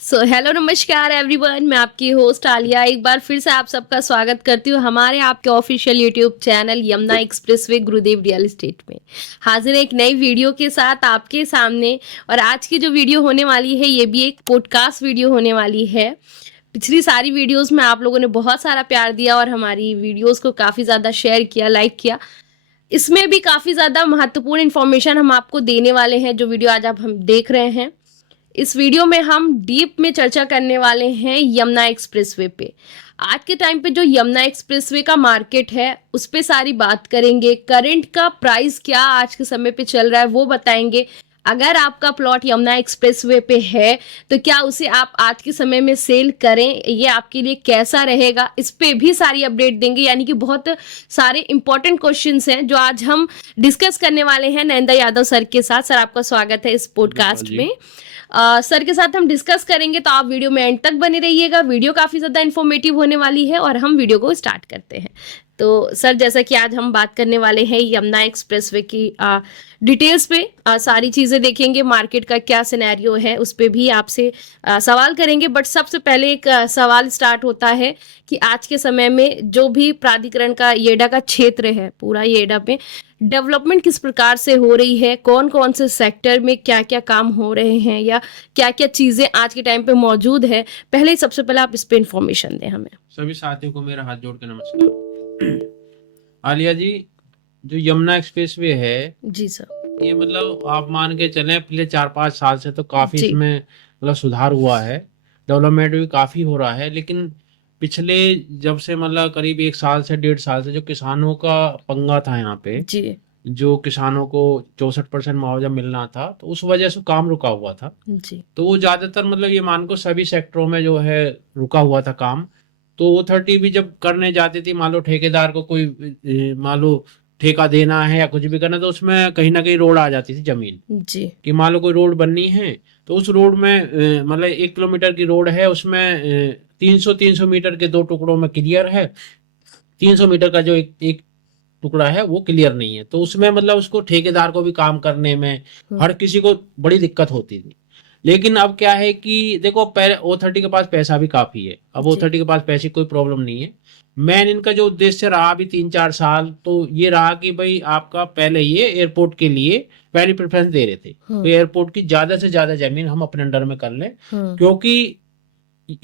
Hello नमस्कार everyone, मैं आपकी होस्ट आलिया एक बार फिर से आप सबका स्वागत करती हूँ हमारे आपके official YouTube channel Yamuna expressway गुरुदेव रियल एस्टेट में। हाजिर है एक नई वीडियो के साथ आपके सामने। और आज की जो वीडियो होने वाली है ये भी एक पॉडकास्ट वीडियो होने वाली है। पिछली सारी वीडियोस में आप लोगों ने बहुत सारा प्यार दिया और हमारी वीडियोस को काफ़ी ज़्यादा शेयर किया, लाइक किया। इसमें भी काफ़ी ज़्यादा महत्वपूर्ण इन्फॉर्मेशन हम आपको देने वाले हैं। जो वीडियो आज आप हम देख रहे हैं, इस वीडियो में हम डीप में चर्चा करने वाले हैं यमुना एक्सप्रेसवे पे। आज के टाइम पे जो यमुना एक्सप्रेसवे का मार्केट है उस पे सारी बात करेंगे। करंट का प्राइस क्या आज के समय पे चल रहा है वो बताएंगे। अगर आपका प्लॉट यमुना एक्सप्रेसवे पे है तो क्या उसे आप आज के समय में सेल करें, ये आपके लिए कैसा रहेगा, इस पे भी सारी अपडेट देंगे। यानी कि बहुत सारे इंपॉर्टेंट क्वेश्चंस हैं जो आज हम डिस्कस करने वाले हैं नरेंद्र यादव सर के साथ। सर आपका स्वागत है इस पॉडकास्ट में। सर के साथ हम डिस्कस करेंगे तो आप वीडियो में एंड तक बने रहिएगा। वीडियो काफ़ी ज़्यादा इन्फॉर्मेटिव होने वाली है और हम वीडियो को स्टार्ट करते हैं। तो सर, जैसा कि आज हम बात करने वाले हैं यमुना एक्सप्रेसवे की डिटेल्स पे, सारी चीज़ें देखेंगे, मार्केट का क्या सिनेरियो है उस पे भी आपसे सवाल करेंगे। बट सबसे पहले एक सवाल स्टार्ट होता है कि आज के समय में जो भी प्राधिकरण का येडा का क्षेत्र है, पूरा येडा में डेवलपमेंट किस प्रकार से हो रही है, कौन कौन से सेक्टर में क्या क्या काम हो रहे हैं या क्या क्या चीज़ें आज के टाइम पे मौजूद है। पहले सबसे पहले आप इस पे इंफॉर्मेशन दें हमें। सभी साथियों को मेरा हाथ जोड़ के नमस्कार। आलिया जी, जो यमुना एक्सप्रेसवे है जी सर। ये मतलब आप मान के चलें पिछले 4-5 साल से तो काफी जी। इसमें मतलब सुधार हुआ है, डेवलपमेंट भी काफी हो रहा है। लेकिन पिछले जब से मतलब करीब 1 साल से 1.5 साल से जो किसानों का पंगा था यहाँ पे, जी। जो किसानों को 64% मुआवजा मिलना था, तो उस वजह से काम रुका हुआ था। जी। तो वो ज्यादातर मतलब ये मान को सभी सेक्टरों में जो है रुका हुआ था काम। तो वो 30 भी जब करने जाती थी, मान लो ठेकेदार को कोई मान लो ठेका देना है या कुछ भी करना, तो उसमें कहीं ना कहीं रोड आ जाती थी जमीन जी। कि मान लो कोई रोड बननी है तो उस रोड में मतलब 1 किलोमीटर की रोड है, उसमें 300 मीटर के 2 टुकड़ों में क्लियर है, 300 मीटर का जो एक टुकड़ा है वो क्लियर नहीं है। तो उसमें मतलब उसको ठेकेदार को भी काम करने में हर किसी को बड़ी दिक्कत होती थी। लेकिन अब क्या है कि देखो, पहले O30 के पास पैसा भी काफी है, अब जी। O30 के पास पैसे कोई प्रॉब्लम नहीं है। मेन इनका जो उद्देश्य रहा अभी 3-4 साल, तो ये रहा कि भाई आपका पहले ये एयरपोर्ट के लिए पहली प्रेफरेंस दे रहे थे, तो एयरपोर्ट की ज्यादा से ज्यादा जमीन हम अपने अंडर में कर लें। क्योंकि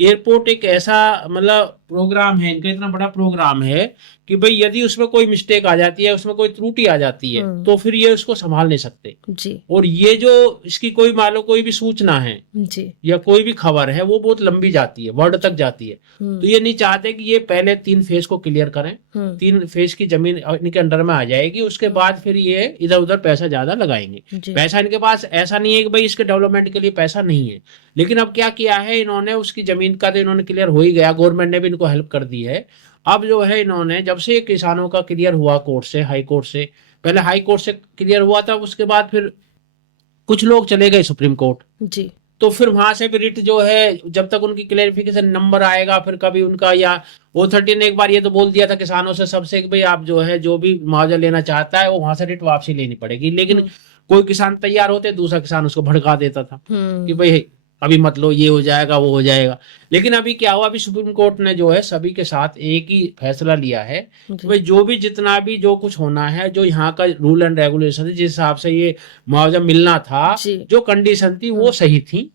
एयरपोर्ट एक ऐसा मतलब प्रोग्राम है, इनका इतना बड़ा प्रोग्राम है कि भाई यदि उसमें कोई मिस्टेक आ जाती है, उसमें कोई त्रुटि आ जाती है, तो फिर ये उसको संभाल नहीं सकते। जी। और ये जो इसकी कोई मान लो कोई भी सूचना है जी। या कोई भी खबर है वो बहुत लंबी जाती है, वर्ल्ड तक जाती है। तो ये नहीं चाहते कि ये पहले 3 फेज को क्लियर करें, 3 फेज की जमीन इनके अंडर में आ जाएगी, उसके बाद फिर ये इधर उधर पैसा ज्यादा लगाएंगे। पैसा इनके पास ऐसा नहीं है कि भाई इसके डेवलपमेंट के लिए पैसा नहीं है। लेकिन अब क्या किया है इन्होंने, उसकी जमीन का तो इन्होंने क्लियर हो ही गया, गवर्नमेंट ने भी इनको हेल्प कर दी है। अब जो है इन्होंने जब से किसानों का क्लियर हुआ कोर्ट से, हाई कोर्ट से, पहले हाई कोर्ट से क्लियर हुआ था, उसके बाद फिर कुछ लोग चले गए सुप्रीम कोर्ट। जी। तो फिर वहां से भी रिट जो है, जब तक उनकी क्लेरिफिकेशन नंबर आएगा, फिर कभी उनका या O30 ने एक बार ये तो बोल दिया था किसानों से सबसे कि भाई आप जो है जो भी मुआवजा लेना चाहता है वो वहां से रिट वापसी लेनी पड़ेगी। लेकिन कोई किसान तैयार होते, दूसरा किसान उसको भड़का देता था कि भाई अभी मत लो, ये हो जाएगा वो हो जाएगा। लेकिन अभी क्या हुआ, अभी सुप्रीम कोर्ट ने जो है सभी के साथ एक ही फैसला लिया है कि भाई जो भी जितना भी जो कुछ होना है, जो यहाँ का रूल एंड रेगुलेशन है, जिस हिसाब से ये मुआवजा मिलना था, जो कंडीशन थी वो सही थी,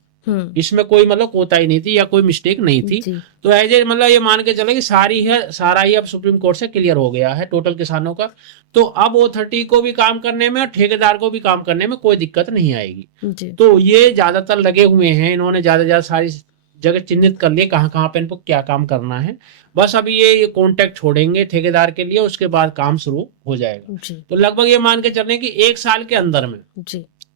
इसमें कोई मतलब कोताही नहीं थी या कोई मिस्टेक नहीं थी। तो ऐसे मतलब ये मान के चले कि सारा ही अब सुप्रीम कोर्ट से क्लियर हो गया है टोटल किसानों का। तो अब O30 को भी काम करने में और ठेकेदार को भी काम करने में कोई दिक्कत नहीं आएगी। तो ये ज्यादातर लगे हुए हैं, इन्होंने ज्यादा सारी जगह चिन्हित कर लिए कहाँ कहाँ पे इनको क्या काम करना है। बस अभी ये कॉन्ट्रैक्ट छोड़ेंगे ठेकेदार के लिए, उसके बाद काम शुरू हो जाएगा। तो लगभग ये मान के चलें कि 1 साल के अंदर में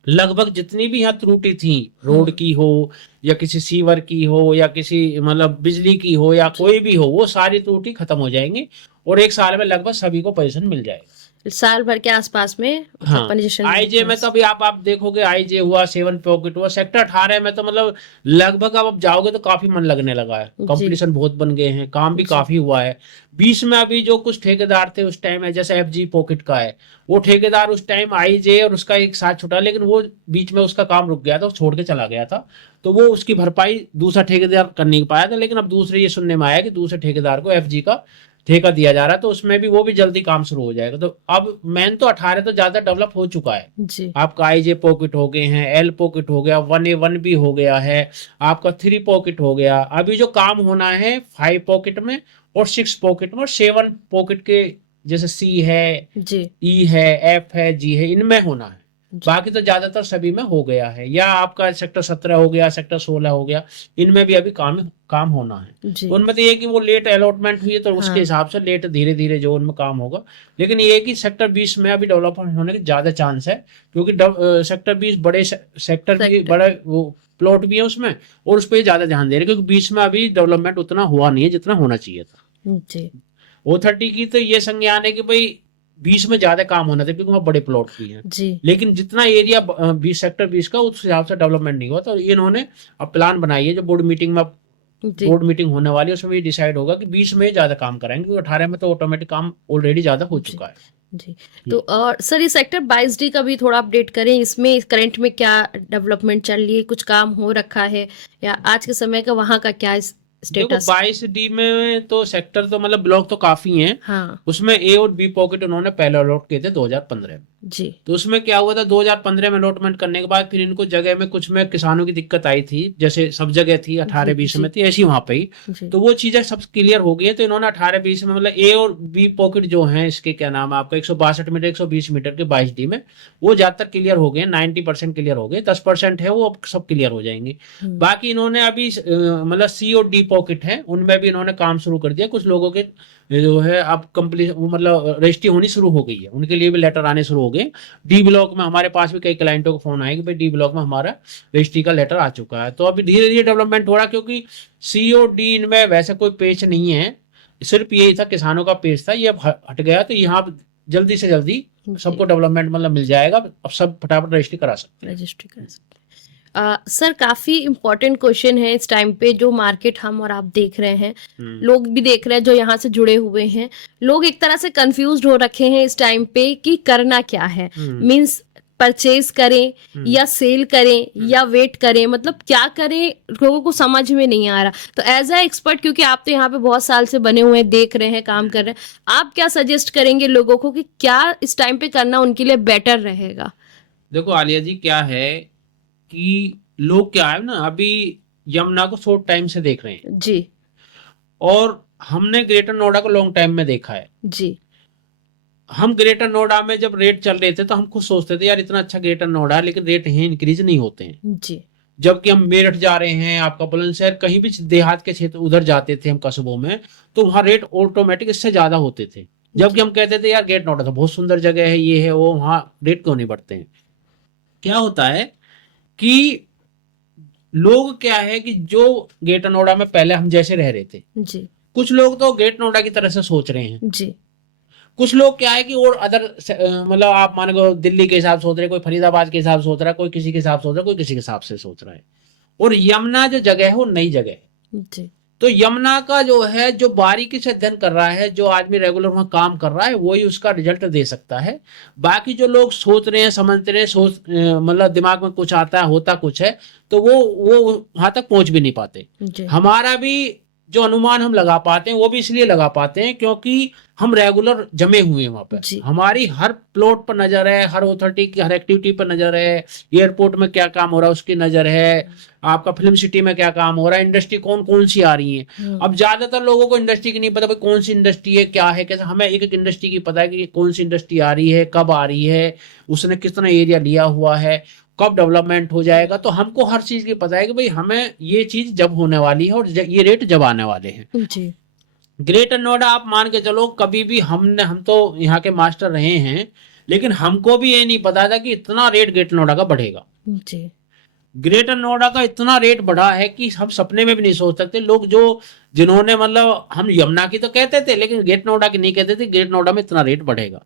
लगभग जितनी भी यहाँ त्रुटि थी, रोड की हो या किसी सीवर की हो या किसी मतलब बिजली की हो या कोई भी हो, वो सारी त्रुटि खत्म हो जाएंगी और 1 साल में लगभग सभी को पोजीशन मिल जाएगी। साल भर के आसपास में हाँ, पोजीशन आईजे में तो अभी आप देखोगे, आईजे हुआ, 7 पॉकेट हुआ, सेक्टर 18 में तो मतलब लगभग अब जाओगे तो काफी मन लगने लगा है, जी कंपटीशन बहुत बन गए हैं, काम भी जी काफी हुआ है। 20 में अभी जो कुछ ठेकेदार थे उस टाइम है, जैसे एफजी पॉकेट का है, वो ठेकेदार उस टाइम आईजे और उसका एक साथ छुटा, लेकिन वो बीच में उसका काम रुक गया था, वो छोड़ के चला गया था, तो वो उसकी भरपाई दूसरा ठेकेदार कर नहीं पाया था। लेकिन अब दूसरे ये सुनने में आया कि दूसरे ठेकेदार को एफजी का ठेका दिया जा रहा है, तो उसमें भी वो भी जल्दी काम शुरू हो जाएगा। तो अब मेन तो 18 तो ज्यादा डेवलप हो चुका है। जी आपका आईजे पॉकेट हो गए हैं, एल पॉकेट हो गया, 1A 1B हो गया है, आपका 3 पॉकेट हो गया। अभी जो काम होना है 5 पॉकेट में और 6 पॉकेट में और 7 पॉकेट के, जैसे सी है, जी ई है, एफ है, जी है, इनमें होना है। जी बाकी तो ज्यादातर सभी में हो गया है, या आपका सेक्टर 17 हो गया, सेक्टर 16 हो गया, इनमें भी अभी काम होना है। जी तो उनमें तो ये है कि वो लेट अलॉटमेंट हुई है, तो उसके हाँ हिसाब से लेट धीरे धीरे जो उनमें काम होगा। लेकिन ये है कि सेक्टर 20 में अभी डेवलपमेंट होने के ज्यादा चांस है, क्योंकि सेक्टर 20 बड़े सेक्टर भी, सेक्टर बड़े वो प्लॉट भी है उसमें, और उस पर ज्यादा ध्यान दे रहे हैं, क्योंकि 20 में अभी डेवलपमेंट उतना हुआ नहीं है जितना होना चाहिए था। जी O30 की तो ये संज्ञान है कि भाई 20 में ज्यादा काम होना था, क्योंकि वहाँ बड़े प्लॉट भी हैं। जी लेकिन जितना एरिया 20 सेक्टर 20 का, उस हिसाब से डेवलपमेंट नहीं हुआ। तो इन्होंने अब प्लान बनाई है, जो बोर्ड मीटिंग में, जी बोर्ड मीटिंग होने वाली है, उसमें ये डिसाइड होगा कि 20 में ज्यादा काम कराएंगे, क्योंकि 18 में तो ऑटोमेटिक काम ऑलरेडी ज्यादा हो जी चुका है। जी तो और सर ये सेक्टर 22D का भी थोड़ा अपडेट करें, इसमें करंट में क्या डेवलपमेंट चल रही है, कुछ काम हो रखा है या आज के समय का वहाँ का क्या देखो स्टेटस? 22D में तो सेक्टर तो मतलब ब्लॉक तो काफी हैं। हाँ उसमें ए और बी पॉकेट उन्होंने पहले अलॉट किए थे 2015 में। जी तो उसमें क्या हुआ था, 2015 में अलॉटमेंट करने के बाद फिर इनको जगह में कुछ में किसानों की दिक्कत आई थी, जैसे सब जगह थी, जी 18-20 जी में थी ऐसी वहां पे ही। जी तो वो चीजें सब क्लियर हो गई है, तो इन्होंने 18-20 में मतलब ए और बी पॉकेट जो है, इसके क्या नाम है आपका, 162 मीटर 120 मीटर के 22D में, वो ज्यादातर क्लियर हो गए, 90% क्लियर हो गए, 10% है वो अब सब क्लियर हो जाएंगे। बाकी इन्होंने अभी मतलब सी और डी पॉकेट है, उनमें भी इन्होंने काम शुरू कर दिया। कुछ लोगों के जो है अब कंप्लीट मतलब रजिस्ट्री होनी शुरू हो गई है, उनके लिए भी लेटर आने शुरू हो गए। डी ब्लॉक में हमारे पास भी कई क्लाइंटों को फोन आए कि भाई डी ब्लॉक में हमारा रजिस्ट्री का लेटर आ चुका है। तो अभी धीरे धीरे डेवलपमेंट हो रहा है, क्योंकि सी और डी इनमें वैसे कोई पेच नहीं है, सिर्फ यही था किसानों का पेच था, ये अब हट गया। तो यहाँ जल्दी से जल्दी सबको डेवलपमेंट मतलब मिल जाएगा, अब सब फटाफट रजिस्ट्री करा सकते हैं। रजिस्ट्री कर सकते हैं। सर काफी इम्पोर्टेंट क्वेश्चन है इस टाइम पे, जो मार्केट हम और आप देख रहे हैं, लोग भी देख रहे हैं जो यहाँ से जुड़े हुए हैं, लोग एक तरह से कंफ्यूज्ड हो रखे हैं इस टाइम पे कि करना क्या है, मींस परचेज करें या सेल करें या वेट करें, मतलब क्या करें, लोगों को समझ में नहीं आ रहा। तो एज अ एक्सपर्ट, क्योंकि आप तो यहाँ पे बहुत साल से बने हुए हैं, देख रहे हैं, काम कर रहे हैं, आप क्या सजेस्ट करेंगे लोगों को कि क्या इस टाइम पे करना उनके लिए बेटर रहेगा? देखो आलिया जी, क्या है कि लोग क्या है ना, अभी यमुना को शॉर्ट टाइम से देख रहे हैं, जी और हमने ग्रेटर नोएडा को लॉन्ग टाइम में देखा है। जी हम ग्रेटर नोएडा में जब रेट चल रहे थे तो हम खुद सोचते थे यार इतना अच्छा ग्रेटर नोएडा है, लेकिन रेट यहीं इंक्रीज नहीं होते हैं। जी जबकि हम मेरठ जा रहे हैं, आपका बुलंदशहर, कहीं भी देहात के क्षेत्र उधर जाते थे हम कस्बों में, तो वहाँ रेट ऑटोमेटिक इससे ज्यादा होते थे। जबकि हम कहते थे यार ग्रेटर नोएडा तो बहुत सुंदर जगह है, ये है वो, वहाँ रेट क्यों नहीं बढ़ते हैं? क्या होता है कि लोग क्या है कि जो ग्रेटर नोएडा में पहले हम जैसे रह रहे थे, जी कुछ लोग तो ग्रेटर नोएडा की तरह से सोच रहे हैं, जी कुछ लोग क्या है कि और अदर मतलब आप मानो दिल्ली के हिसाब से सोच रहे हैं, कोई फरीदाबाद के हिसाब से सोच रहा है, कोई किसी के हिसाब से सोच रहा है, कोई किसी के हिसाब से सोच रहा है। और यमुना जो जगह है वो नई जगह है। जी तो यमुना का जो है, जो बारीकी से अध्ययन कर रहा है, जो आदमी रेगुलर वहां काम कर रहा है, वही उसका रिजल्ट दे सकता है। बाकी जो लोग सोच रहे हैं, समझते रहे, मतलब दिमाग में कुछ आता है, होता कुछ है, तो वो वहां तक पहुंच भी नहीं पाते। जी हमारा भी जो अनुमान हम लगा पाते हैं, वो भी इसलिए लगा पाते हैं क्योंकि हम रेगुलर जमे हुए हैं वहां पे। जी हमारी हर प्लॉट पर नजर है, हर अथॉरिटी की हर एक्टिविटी पर नजर है, एयरपोर्ट में क्या काम हो रहा है उसकी नजर है, आपका फिल्म सिटी में क्या काम हो रहा है, इंडस्ट्री कौन कौन सी आ रही है। अब ज्यादातर लोगों को इंडस्ट्री की नहीं पता, भाई कौन सी इंडस्ट्री है, क्या है, कैसे। हमें एक एक इंडस्ट्री की पता है कि कौन सी इंडस्ट्री आ रही है, कब आ रही है, उसने कितना एरिया लिया हुआ है, कब डेवलपमेंट हो जाएगा। तो हमको हर चीज की पता है कि भाई हमें ये चीज जब होने वाली है और ये रेट जब आने वाले हैं। जी ग्रेटर नोएडा आप मान के चलो, कभी भी हम तो यहाँ के मास्टर रहे हैं, लेकिन हमको भी ये नहीं पता था कि इतना रेट ग्रेटर नोएडा का बढ़ेगा। जी ग्रेटर नोएडा का इतना रेट बढ़ा है कि हम सपने में भी नहीं सोच सकते। लोग जो जिन्होंने मतलब हम यमुना की तो कहते थे लेकिन ग्रेटर नोएडा की नहीं कहते थे, ग्रेटर नोएडा में इतना रेट बढ़ेगा।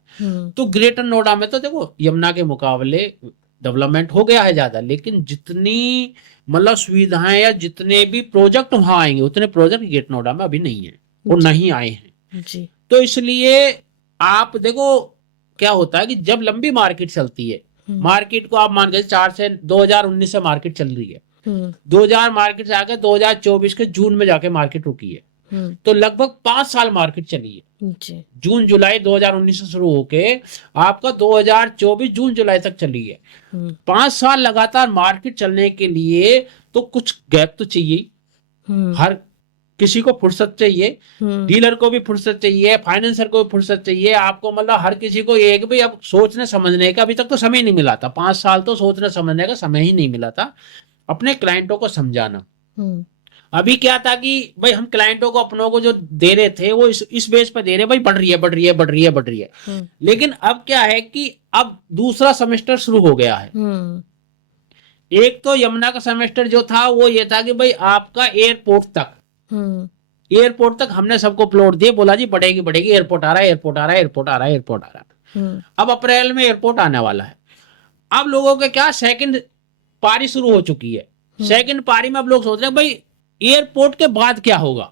तो ग्रेटर नोएडा में तो देखो यमुना के मुकाबले डेवलपमेंट हो गया है ज्यादा, लेकिन जितनी मतलब सुविधाएं या जितने भी प्रोजेक्ट वहां आएंगे उतने प्रोजेक्ट ग्रेटर नोएडा में अभी नहीं है और नहीं आए हैं जी। तो इसलिए आप देखो क्या होता है कि जब लंबी मार्केट चलती है, मार्केट को आप मान के 4 से 2019 से मार्केट चल रही है, 2000 मार्केट से आकर 2024 के जून में जाके मार्केट रुकी है, तो लगभग 5 साल मार्केट चली है जी। जून जुलाई 2019 से शुरू होके आपका 2024 जून जुलाई तक चली है। 5 साल लगातार मार्केट चलने के लिए तो कुछ गैप तो चाहिए, हर किसी को फुर्सत चाहिए, डीलर को भी फुर्सत चाहिए, फाइनेंसर को भी फुर्सत चाहिए, आपको मतलब हर किसी को ये कि भाई अब सोचने समझने का अभी तक तो समय नहीं मिला था, 5 साल तो सोचने समझने का समय ही नहीं मिला था, अपने क्लाइंटों को समझाना। अभी क्या था कि भाई हम क्लाइंटों को अपनों को जो दे रहे थे वो इस बेस पर दे रहे भाई बढ़ रही है बढ़ रही है बढ़ रही है बढ़ रही है, लेकिन अब क्या है कि अब दूसरा सेमेस्टर शुरू हो गया है। एक तो यमुना का सेमेस्टर जो था वो ये था कि भाई आपका एयरपोर्ट तक हमने सबको प्लॉट दिए, बोला जी बढ़ेगी बढ़ेगी, एयरपोर्ट आ रहा है एयरपोर्ट आ रहा है एयरपोर्ट आ रहा है एयरपोर्ट आ रहा है। अब अप्रैल में एयरपोर्ट आने वाला है। अब लोगों के क्या सेकंड पारी शुरू हो चुकी है, सेकंड पारी में अब लोग सोच रहे हैं भाई एयरपोर्ट के बाद क्या होगा।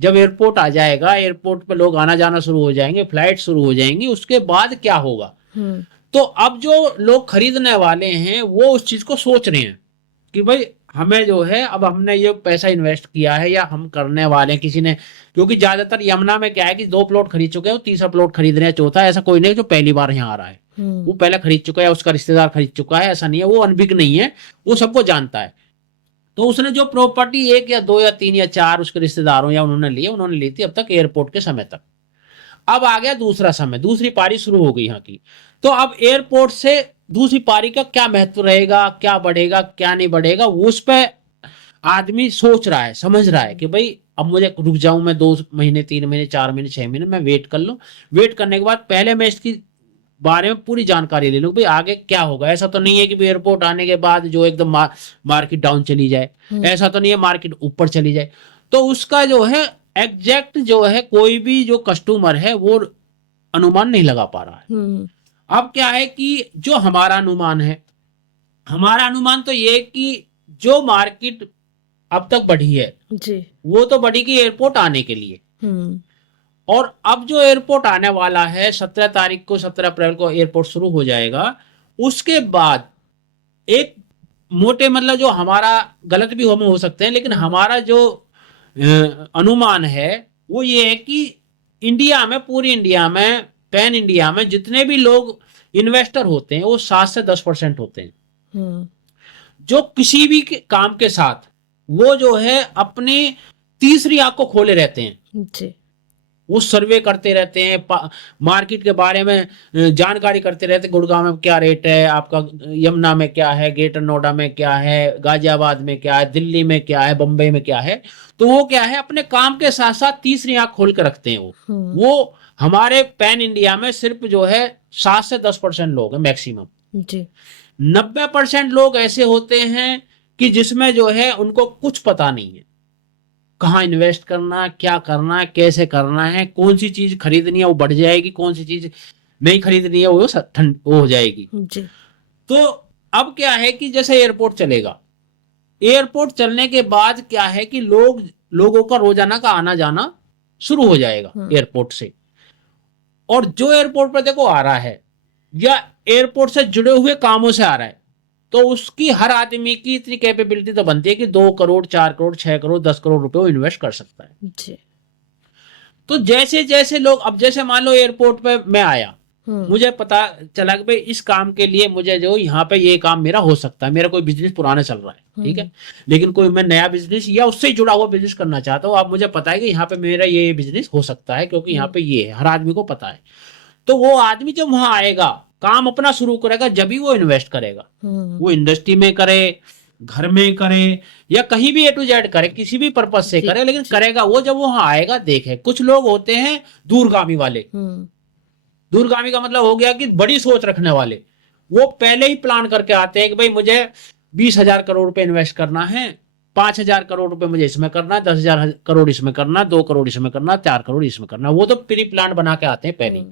जब एयरपोर्ट आ जाएगा, एयरपोर्ट पे लोग आना जाना शुरू हो जाएंगे, फ्लाइट शुरू हो जाएंगी, उसके बाद क्या होगा। तो अब जो लोग खरीदने वाले हैं वो उस चीज को सोच रहे हैं कि भाई हमें जो है अब हमने ये पैसा इन्वेस्ट किया है या हम करने वाले हैं किसी ने, क्योंकि ज्यादातर यमुना में क्या है कि 2 प्लॉट खरीद चुके हैं, तीसरा प्लॉट खरीद रहे हैं, चौथा ऐसा कोई नहीं जो पहली बार यहाँ आ रहा है, वो पहले खरीद चुका है, उसका रिश्तेदार खरीद चुका है, ऐसा नहीं है, वो अनभिज्ञ नहीं है, वो सबको जानता है। तो उसने जो प्रॉपर्टी 1 या 2 या 3 या 4 उसके रिश्तेदारों या उन्होंने ली थी अब तक एयरपोर्ट के समय तक। अब आ गया दूसरा समय, दूसरी पारी शुरू हो गई यहाँ की। तो अब एयरपोर्ट से दूसरी पारी का क्या महत्व रहेगा, क्या बढ़ेगा क्या नहीं बढ़ेगा, वो उस पर आदमी सोच रहा है, समझ रहा है कि भाई अब मुझे रुक जाऊं मैं 2 महीने 3 महीने 4 महीने 6 महीने मैं वेट कर लूं। वेट करने के बाद पहले मैं इसकी बारे में पूरी जानकारी ले लूं भाई आगे क्या होगा। ऐसा तो नहीं है कि एयरपोर्ट आने के बाद जो एकदम मार्केट डाउन चली जाए, ऐसा तो नहीं है मार्केट ऊपर चली जाए। तो उसका जो है एग्जैक्ट जो है कोई भी जो कस्टमर है वो अनुमान नहीं लगा पा रहा है। अब क्या है कि जो हमारा अनुमान है, हमारा अनुमान तो ये कि जो मार्केट अब तक बढ़ी है जी, वो तो बढ़ी कि एयरपोर्ट आने के लिए, और अब जो एयरपोर्ट आने वाला है 17 तारीख को 17 अप्रैल को एयरपोर्ट शुरू हो जाएगा। उसके बाद एक मोटे मतलब जो हमारा गलत भी हम हो सकते हैं, लेकिन हमारा जो अनुमान है वो ये है कि इंडिया में, पूरी इंडिया में, पैन इंडिया में जितने भी लोग इन्वेस्टर होते हैं वो 7 से 10% होते हैं जो किसी भी काम के साथ वो जो है अपनी तीसरी आंख को खोले रहते हैं जी। वो सर्वे करते रहते हैं, मार्केट के बारे में जानकारी करते रहते हैं, गुड़गांव में क्या रेट है, आपका यमुना में क्या है, ग्रेटर नोएडा में क्या है, गाजियाबाद में क्या है, दिल्ली में क्या है, बम्बई में क्या है। तो वो क्या है अपने काम के साथ साथ तीसरी आंख खोल के रखते हैं। वो हमारे पैन इंडिया में सिर्फ जो है 7 से 10% लोग हैं मैक्सिमम जी। 90% लोग ऐसे होते हैं कि जिसमें जो है उनको कुछ पता नहीं है कहाँ इन्वेस्ट करना, क्या करना है, कैसे करना है, कौन सी चीज खरीदनी है वो बढ़ जाएगी, कौन सी चीज नहीं खरीदनी है वो हो जाएगी जी। तो अब क्या है कि जैसे एयरपोर्ट चलेगा, एयरपोर्ट चलने के बाद क्या है कि लोगों का रोजाना का आना जाना शुरू हो जाएगा एयरपोर्ट से। और जो एयरपोर्ट पर देखो आ रहा है या एयरपोर्ट से जुड़े हुए कामों से आ रहा है, तो उसकी हर आदमी की इतनी कैपेबिलिटी तो बनती है कि 2 करोड़ 4 करोड़ 6 करोड़ 10 करोड़ रुपए वो इन्वेस्ट कर सकता है जी। तो जैसे जैसे लोग, अब जैसे मान लो एयरपोर्ट पे मैं आया, मुझे पता चला कि भाई इस काम के लिए मुझे जो यहाँ पे ये काम मेरा हो सकता है, मेरा कोई बिजनेस पुराना चल रहा है ठीक है, लेकिन कोई मैं नया बिजनेस या उससे जुड़ा हुआ बिजनेस करना चाहता हूँ। अब मुझे पता है कि यहाँ पे मेरा ये बिजनेस हो सकता है क्योंकि यहाँ पे ये है, हर आदमी को पता है। तो वो आदमी जब वहां आएगा, काम अपना शुरू करेगा, जब भी वो इन्वेस्ट करेगा, वो इंडस्ट्री में करे, घर में करे या कहीं भी A to Z करे, किसी भी पर्पज से करे, लेकिन करेगा वो जब वहां आएगा देखे। कुछ लोग होते हैं दूरगामी वाले, दूरगामी का मतलब हो गया कि बड़ी सोच रखने वाले, वो पहले ही प्लान करके आते हैं कि भाई मुझे 20,000 करोड़ रुपए इन्वेस्ट करना है, 5,000 करोड़ रुपए मुझे इसमें करना है, 10,000 करोड़ इसमें करना, 2 करोड़ इसमें करना, 4 करोड़ इसमें करना, वो तो प्री प्लान बना के आते हैं पहले ही।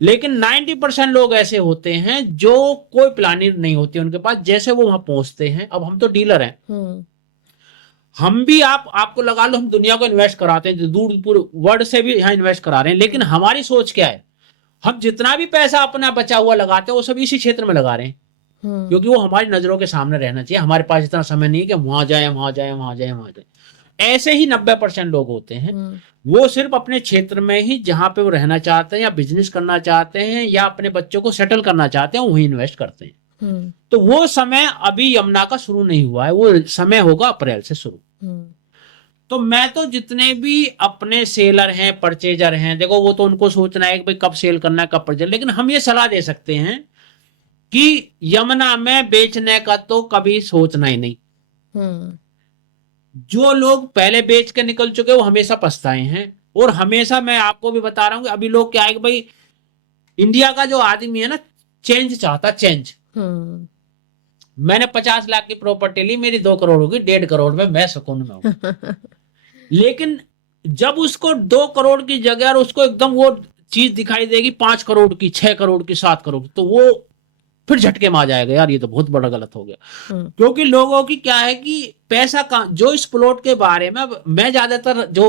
लेकिन 90% लोग ऐसे होते हैं जो कोई प्लानिंग नहीं होती उनके पास, जैसे वो वहां पहुंचते हैं। अब हम तो डीलर हैं, हम भी आपको लगा लो हम दुनिया को इन्वेस्ट कराते हैं, दूर पूरे वर्ल्ड से भी यहाँ इन्वेस्ट करा रहे हैं, लेकिन हमारी सोच क्या है, हम जितना भी पैसा अपना बचा हुआ लगाते हैं वो सब इसी क्षेत्र में लगा रहे हैं, क्योंकि वो हमारी नजरों के सामने रहना चाहिए। हमारे पास इतना समय नहीं है कि वहां जाए वहां जाए वहां जाए वहां जाए। ऐसे ही 90% लोग होते हैं, वो सिर्फ अपने क्षेत्र में ही जहां पे वो रहना चाहते हैं या बिजनेस करना चाहते हैं या अपने बच्चों को सेटल करना चाहते हैं वहीं इन्वेस्ट करते हैं। तो वो समय अभी यमुना का शुरू नहीं हुआ है, वो समय होगा अप्रैल से शुरू। तो मैं तो जितने भी अपने सेलर हैं, परचेजर हैं, देखो वो तो उनको सोचना है कि भाई कब सेल करना है कब परचेज, लेकिन हम ये सलाह दे सकते हैं कि यमुना में बेचने का तो कभी सोचना ही नहीं। जो लोग पहले बेच के निकल चुके वो हमेशा पछताए हैं। और हमेशा मैं आपको भी बता रहा हूं कि अभी लोग क्या है कि भाई इंडिया का जो आदमी है ना, चेंज चाहता, चेंज। मैंने 50 लाख की प्रॉपर्टी ली, मेरी 2 करोड़ होगी, 1.5 करोड़ में मैं सुकून में हूं। लेकिन जब उसको 2 करोड़ की जगह उसको एकदम वो चीज दिखाई देगी 5 करोड़ की, 6 करोड़ की, 7 करोड़ की, तो वो फिर झटके में आ जाएगा, यार ये तो बहुत बड़ा गलत हो गया। क्योंकि लोगों की क्या है कि पैसा का जो इस प्लॉट के बारे में मैं ज्यादातर जो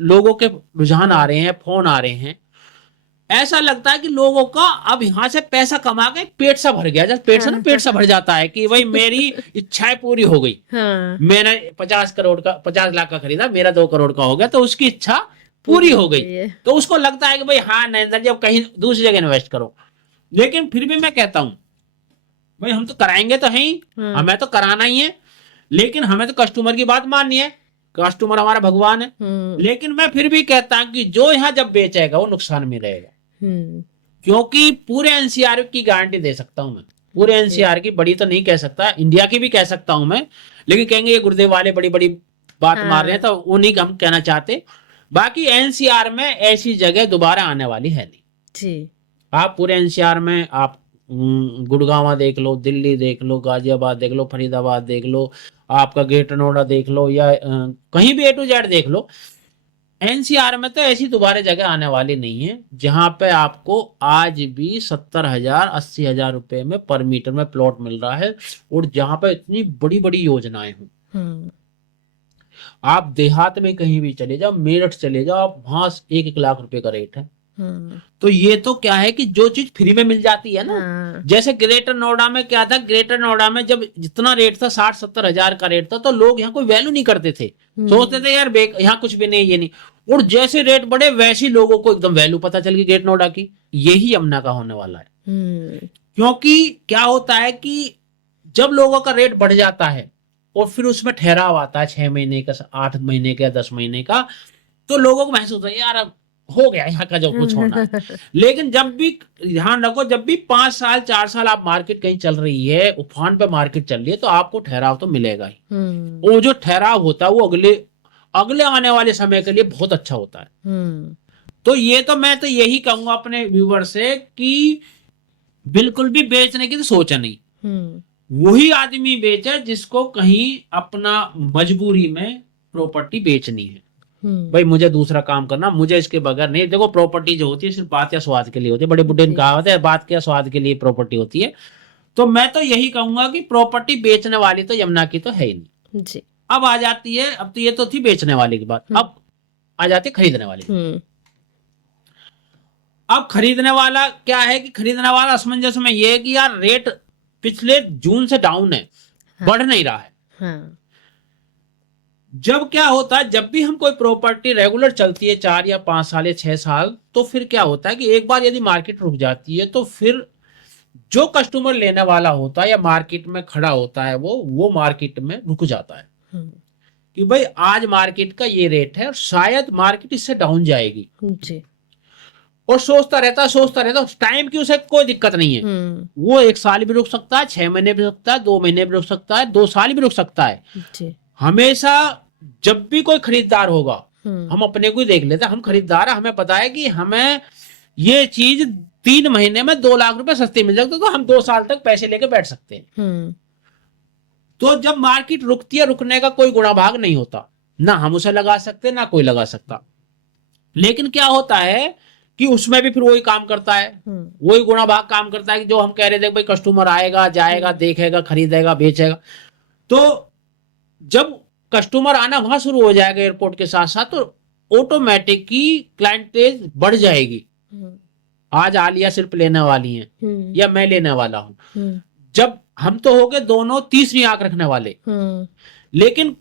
लोगों के रुझान आ रहे हैं, फोन आ रहे हैं, ऐसा लगता है कि लोगों का अब यहां से पैसा कमा के पेट सा भर गया, जैसे पेट से ना पेट सा भर जाता है कि भाई मेरी इच्छाएं पूरी हो गई। मैंने 50 लाख का खरीदा, मेरा 2 करोड़ का हो गया, तो उसकी इच्छा पूरी हो गई। तो उसको लगता है कि भाई हाँ नरेंद्र जी अब कहीं दूसरी जगह इन्वेस्ट करो। लेकिन फिर भी मैं कहता हूं भाई हम तो कराएंगे तो है ही, हमें तो कराना ही है, लेकिन हमें तो कस्टमर की बात माननी है, कस्टमर हमारा भगवान है। लेकिन मैं फिर भी कहता हूं कि जो यहाँ जब बेचेगा वो नुकसान में रहेगा, क्योंकि पूरे एनसीआर की गारंटी दे सकता हूं मैं, पूरे एनसीआर की, बड़ी तो नहीं कह सकता, इंडिया की भी कह सकता हूं मैं, लेकिन कहेंगे ये गुरुदेव वाले बड़ी बड़ी बात मार रहे हैं, तो वो नहीं हम कहना चाहते। बाकी एनसीआर में ऐसी जगह दोबारा आने वाली है नहीं। आप पूरे एनसीआर में आप गुड़गांव देख लो, दिल्ली देख लो, गाजियाबाद देख लो, फरीदाबाद देख लो, आपका ग्रेटर नोएडा देख लो, या कहीं भी A to Z देख लो, एनसीआर में तो ऐसी दोबारा जगह आने वाली नहीं है जहां पे आपको आज भी 70,000 80,000 रुपए में पर मीटर में प्लॉट मिल रहा है, और जहां पे इतनी बड़ी बड़ी योजनाएं हों। आप देहात में कहीं भी चले जाओ, मेरठ चले जाओ, आप वहां 1-1 लाख रुपए का रेट है। तो ये तो क्या है कि जो चीज फ्री में मिल जाती है ना, जैसे ग्रेटर नोएडा में क्या था, ग्रेटर नोएडा में जब जितना रेट था 60-70 हजार का रेट था, तो लोग यहाँ कोई वैल्यू नहीं करते थे, सोचते थे यार यहाँ कुछ भी नहीं, ये नहीं। और जैसे रेट बढ़े वैसे लोगों को एकदम वैल्यू पता चल गई ग्रेटर नोएडा की। यही यमुना का होने वाला है। क्योंकि क्या होता है कि जब लोगों का रेट बढ़ जाता है और फिर उसमें ठहराव आता है 6 महीने का, 8 महीने का, 10 महीने का, तो लोगों को महसूस होता है यार अब हो गया यहाँ का जो कुछ होना है। लेकिन जब भी ध्यान रखो, जब भी 5 साल 4 साल आप मार्केट कहीं चल रही है, उफान पे मार्केट चल रही है, तो आपको ठहराव तो मिलेगा ही। वो जो ठहराव होता है वो अगले आने वाले समय के लिए बहुत अच्छा होता है। तो ये तो मैं तो यही कहूंगा अपने व्यूवर से कि बिल्कुल भी बेचने की तो सोचा नहीं। वही आदमी बेचे जिसको कहीं अपना मजबूरी में प्रॉपर्टी बेचनी है। भाई मुझे दूसरा काम करना, मुझे इसके बगैर नहीं। देखो प्रॉपर्टी जो होती है सिर्फ बात या स्वाद के लिए होती है, बड़े बुढ़े ने कहा होता है बात क्या स्वाद के लिए प्रॉपर्टी होती है। तो मैं तो यही कहूंगा कि प्रॉपर्टी बेचने वाली तो यमुना की तो है ही नहीं जी। अब आ जाती है, अब तो ये तो थी बेचने वाले की बात, अब आ जाती है खरीदने वाली। अब खरीदने वाला क्या है कि खरीदने वाला असमंजस में ये है कि यार रेट पिछले जून से डाउन है, बढ़ नहीं रहा है। जब क्या होता है, जब भी हम कोई प्रॉपर्टी रेगुलर चलती है 4 या 5 साल या 6 साल, तो फिर क्या होता है कि एक बार यदि मार्केट रुक जाती है तो फिर जो कस्टमर लेने वाला होता है या मार्केट में खड़ा होता है वो मार्केट में रुक जाता है कि भाई आज मार्केट का ये रेट है और शायद मार्केट इससे डाउन जाएगी जी। और सोचता रहता टाइम की उसे कोई दिक्कत नहीं है। वो 1 साल भी रुक सकता है, 6 महीने भी रुक सकता है, 2 महीने भी रुक सकता है, 2 साल भी रुक सकता है जी। हमेशा जब भी कोई खरीदार होगा, हम अपने को ही देख लेते हैं, हम खरीदार है, हमें पता है कि हमें ये चीज 3 महीने में 2 लाख रुपए सस्ती मिल जाती है, तो हम 2 साल तक पैसे लेके बैठ सकते हैं। तो जब मार्केट रुकती है, रुकने का कोई गुणा भाग नहीं होता, ना हम उसे लगा सकते ना कोई लगा सकता। लेकिन क्या होता है कि उसमें भी फिर वही काम करता है, वही गुणा भाग काम करता है कि जो हम कह रहे थे भाई कस्टमर आएगा जाएगा देखेगा खरीदेगा बेचेगा। तो जब कस्टमर आना वहां शुरू हो जाएगा एयरपोर्ट के साथ साथ, तो ऑटोमेटिक की क्लाइंटेज बढ़ जाएगी। आज आलिया सिर्फ लेने वाली है या मैं लेने वाला हूं, जब हम तो हो गए दोनों तीसरी आंख रखने वाले। लेकिन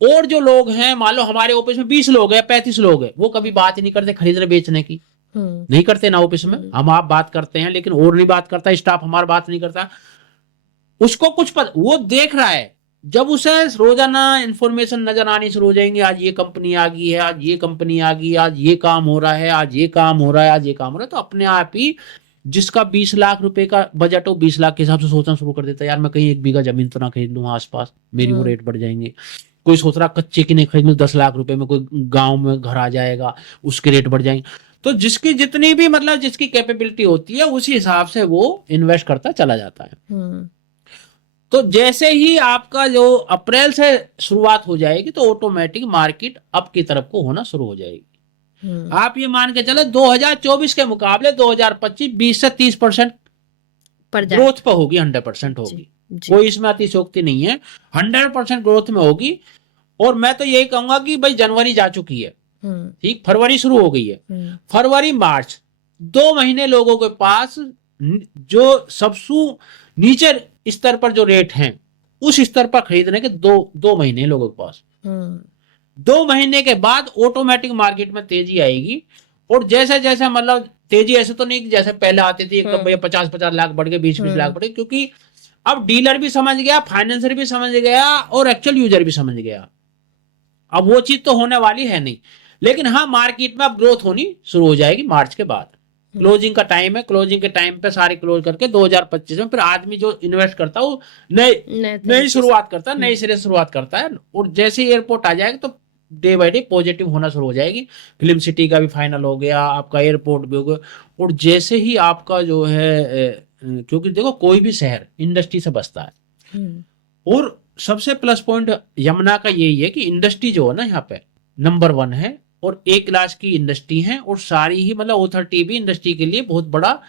और जो लोग हैं, मान लो हमारे ऑफिस में 20 लोग हैं 35 लोग हैं, वो कभी बात ही नहीं करते खरीदने बेचने की, नहीं करते ना ऑफिस में। हम आप बात करते हैं लेकिन और नहीं बात करता, स्टाफ हमारा बात नहीं करता। उसको कुछ पता, वो देख रहा है, जब उसे रोजाना इंफॉर्मेशन नजर आनी शुरू हो जाएंगी, आज ये कंपनी आ गई है, आज ये कंपनी आ गई, आज ये काम हो रहा है, आज ये काम हो रहा है, आज ये काम हो रहा है, तो अपने आप ही जिसका 20 लाख रुपए का बजट हो 20 लाख के हिसाब से सोचना शुरू कर देता है, यार मैं कहीं 1 बीघा जमीन तो ना खरीद लूं आसपास, मेरी वो रेट बढ़ जाएंगे। कोई सोच रहा कच्चे की नहीं खरीद लूं, 10 लाख रुपए में कोई गांव में घर आ जाएगा, उसके रेट बढ़ जाएंगे। तो जिसकी जितनी भी मतलब जिसकी कैपेबिलिटी होती है उसी हिसाब से वो इन्वेस्ट करता चला जाता है। तो जैसे ही आपका जो अप्रैल से शुरुआत हो जाएगी तो ऑटोमेटिक मार्केट अप की तरफ को होना शुरू हो जाएगी। आप ये मान के चले 2024 के मुकाबले 2025 20 से 30% ग्रोथ पे होगी, 100% होगी, कोई इसमें अतिशयोक्ति नहीं है, 100% ग्रोथ में होगी। और मैं तो यही कहूंगा कि भाई जनवरी जा चुकी है, ठीक, फरवरी शुरू हो गई है, फरवरी मार्च 2 महीने लोगों के पास जो सबसे नीचे स्तर पर जो रेट हैं उस स्तर पर खरीदने के दो महीने लोगों के पास। 2 महीने के बाद ऑटोमेटिक मार्केट में तेजी आएगी। और जैसे जैसे मतलब तेजी ऐसे तो नहीं कि जैसे पहले आती थी एकदम भैया 50-50 लाख बढ़ गए, 20-20 लाख बढ़ गए, क्योंकि अब डीलर भी समझ गया, फाइनेंसर भी समझ गया और एक्चुअल यूजर भी समझ गया। अब वो चीज तो होने वाली है नहीं, लेकिन हाँ मार्केट में अब ग्रोथ होनी शुरू हो जाएगी मार्च के बाद। क्लोजिंग का टाइम है, क्लोजिंग के टाइम पे सारे क्लोज करके 2025 में फिर आदमी जो इन्वेस्ट करता है वो नई शुरुआत करता है, नई सिरे से शुरुआत करता है। और जैसे एयरपोर्ट आ जाएगा तो डे बाय डे पॉजिटिव होना शुरू हो जाएगी। फिल्म सिटी का भी फाइनल हो गया, आपका एयरपोर्ट भी हो गया। और जैसे ही आपका जो है, क्योंकि देखो कोई भी शहर इंडस्ट्री से बसता है, और सबसे प्लस पॉइंट यमुना का यही है कि इंडस्ट्री जो है ना यहाँ पे नंबर 1 है, और A क्लास की इंडस्ट्री है, और सारी ही मतलब ऑथोरिटी भी इंडस्ट्री के लिए बहुत बड़ा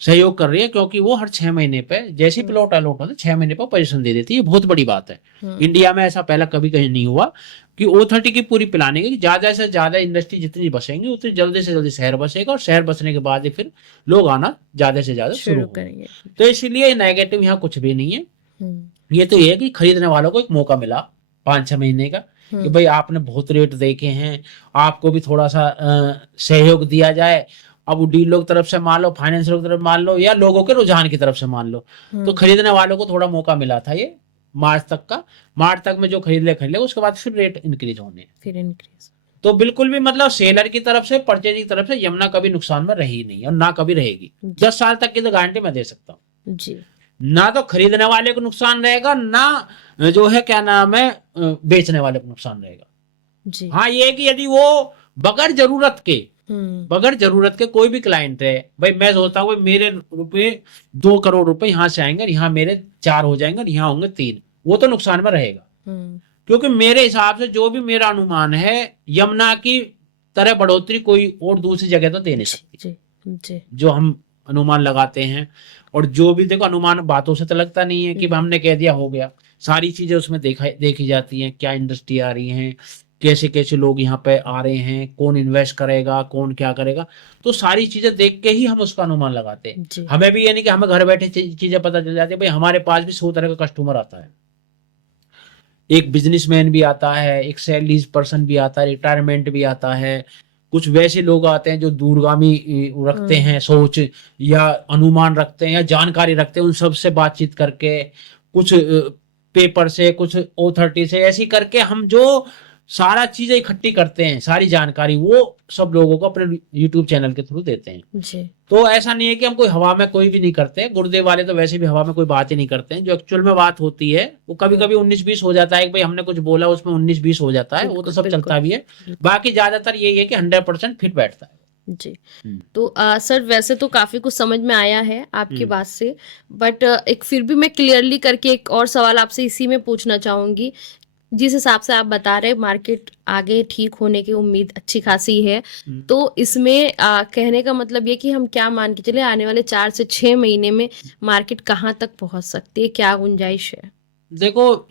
सहयोग कर रही है, क्योंकि वो हर 6 महीने पे जैसे प्लॉट अलॉट होता है 6 महीने पर पोजीशन दे देती है। बहुत बड़ी बात है, इंडिया में ऐसा पहला कभी कहीं नहीं हुआ कि ऑथोरिटी की पूरी प्लानिंग है कि ज्यादा से ज्यादा इंडस्ट्री जितनी बसेंगे उतनी जल्दी से जल्दी शहर बसेगा, और शहर बसने के बाद ही फिर लोग आना ज्यादा से ज्यादा शुरू करेंगे। तो इसलिए नेगेटिव यहाँ कुछ भी नहीं है। ये तो ये है कि खरीदने वालों को एक मौका मिला 5-6 महीने का कि भाई आपने बहुत रेट देखे हैं, आपको भी थोड़ा सा सहयोग दिया जाए। अब वो डीलर की तरफ से मान लो, फाइनेंसर की तरफ मान लो, या लोगों के रुझान की तरफ से मान लो, तो खरीदने वालों को थोड़ा मौका मिला था ये मार्च तक का। मार्च तक में जो खरीद ले उसके बाद फिर रेट इंक्रीज होने, फिर इंक्रीज। तो बिल्कुल भी मतलब सेलर की तरफ से, परचेजिंग की तरफ से यमुना कभी नुकसान में रही नहीं और ना कभी रहेगी। 10 साल तक की तो गारंटी मैं दे सकता हूँ जी। ना तो खरीदने वाले को नुकसान रहेगा, ना जो है क्या नाम है बेचने वाले को नुकसान रहेगा जी। हाँ ये है कि यदि वो बगैर जरूरत के कोई भी क्लाइंट है, भाई मैं सोचता हूँ मेरे रुपए 2 करोड़ रुपए यहाँ से आएंगे, यहाँ मेरे 4 हो जाएंगे, यहाँ होंगे 3, वो तो नुकसान में रहेगा। क्योंकि मेरे हिसाब से जो भी मेरा अनुमान है, यमुना की तरह बढ़ोतरी कोई और दूसरी जगह तो दे नहीं सकती जो हम अनुमान लगाते हैं। और जो भी देखो अनुमान बातों से तो लगता नहीं है कि हमने कह दिया हो गया, सारी चीजें उसमें देखी जाती हैं, क्या इंडस्ट्री आ रही है, कैसे कैसे लोग यहाँ पे आ रहे हैं, कौन इन्वेस्ट करेगा, कौन क्या करेगा, तो सारी चीजें देख के ही हम उसका अनुमान लगाते हैं। हमें भी ये नहीं कि हमें घर बैठे चीजें पता चल जाती है। भाई हमारे पास भी 100 तरह का कस्टमर आता है, एक बिजनेसमैन भी आता है, एक सैलरीज पर्सन भी आता है, रिटायरमेंट भी आता है, कुछ वैसे लोग आते हैं जो दूरगामी रखते हैं सोच या अनुमान रखते हैं या जानकारी रखते हैं, उन सबसे बातचीत करके, कुछ पेपर से, कुछ ऑथोरिटी से, ऐसी करके हम जो सारा चीजें इकट्ठी करते हैं, सारी जानकारी वो सब लोगों को अपने YouTube चैनल के थ्रू देते हैं जी। तो ऐसा नहीं है कि हम कोई हवा में कोई भी नहीं करते। गुरुदेव वाले तो वैसे भी हवा में कोई बात ही नहीं करते हैं। जो एक्चुअल में बात होती है वो कभी कभी 19-20 हो जाता है कि भाई हमने कुछ बोला उसमें 19-20 हो जाता है, वो तो सब चलता भी है। बाकी ज्यादातर यही है कि 100% फिट बैठता है। जी। हम्म। तो सर वैसे तो काफी कुछ समझ में आया है आपकी बात से, बट एक फिर भी मैं क्लियरली करके एक और सवाल आपसे इसी में पूछना चाहूंगी। जिस हिसाब से आप बता रहे मार्केट आगे ठीक होने की उम्मीद अच्छी खासी है, हम्म। तो इसमें कहने का मतलब ये कि हम क्या मान के चले आने वाले 4 से 6 महीने में मार्केट कहाँ तक पहुंच सकती है, क्या गुंजाइश है? देखो,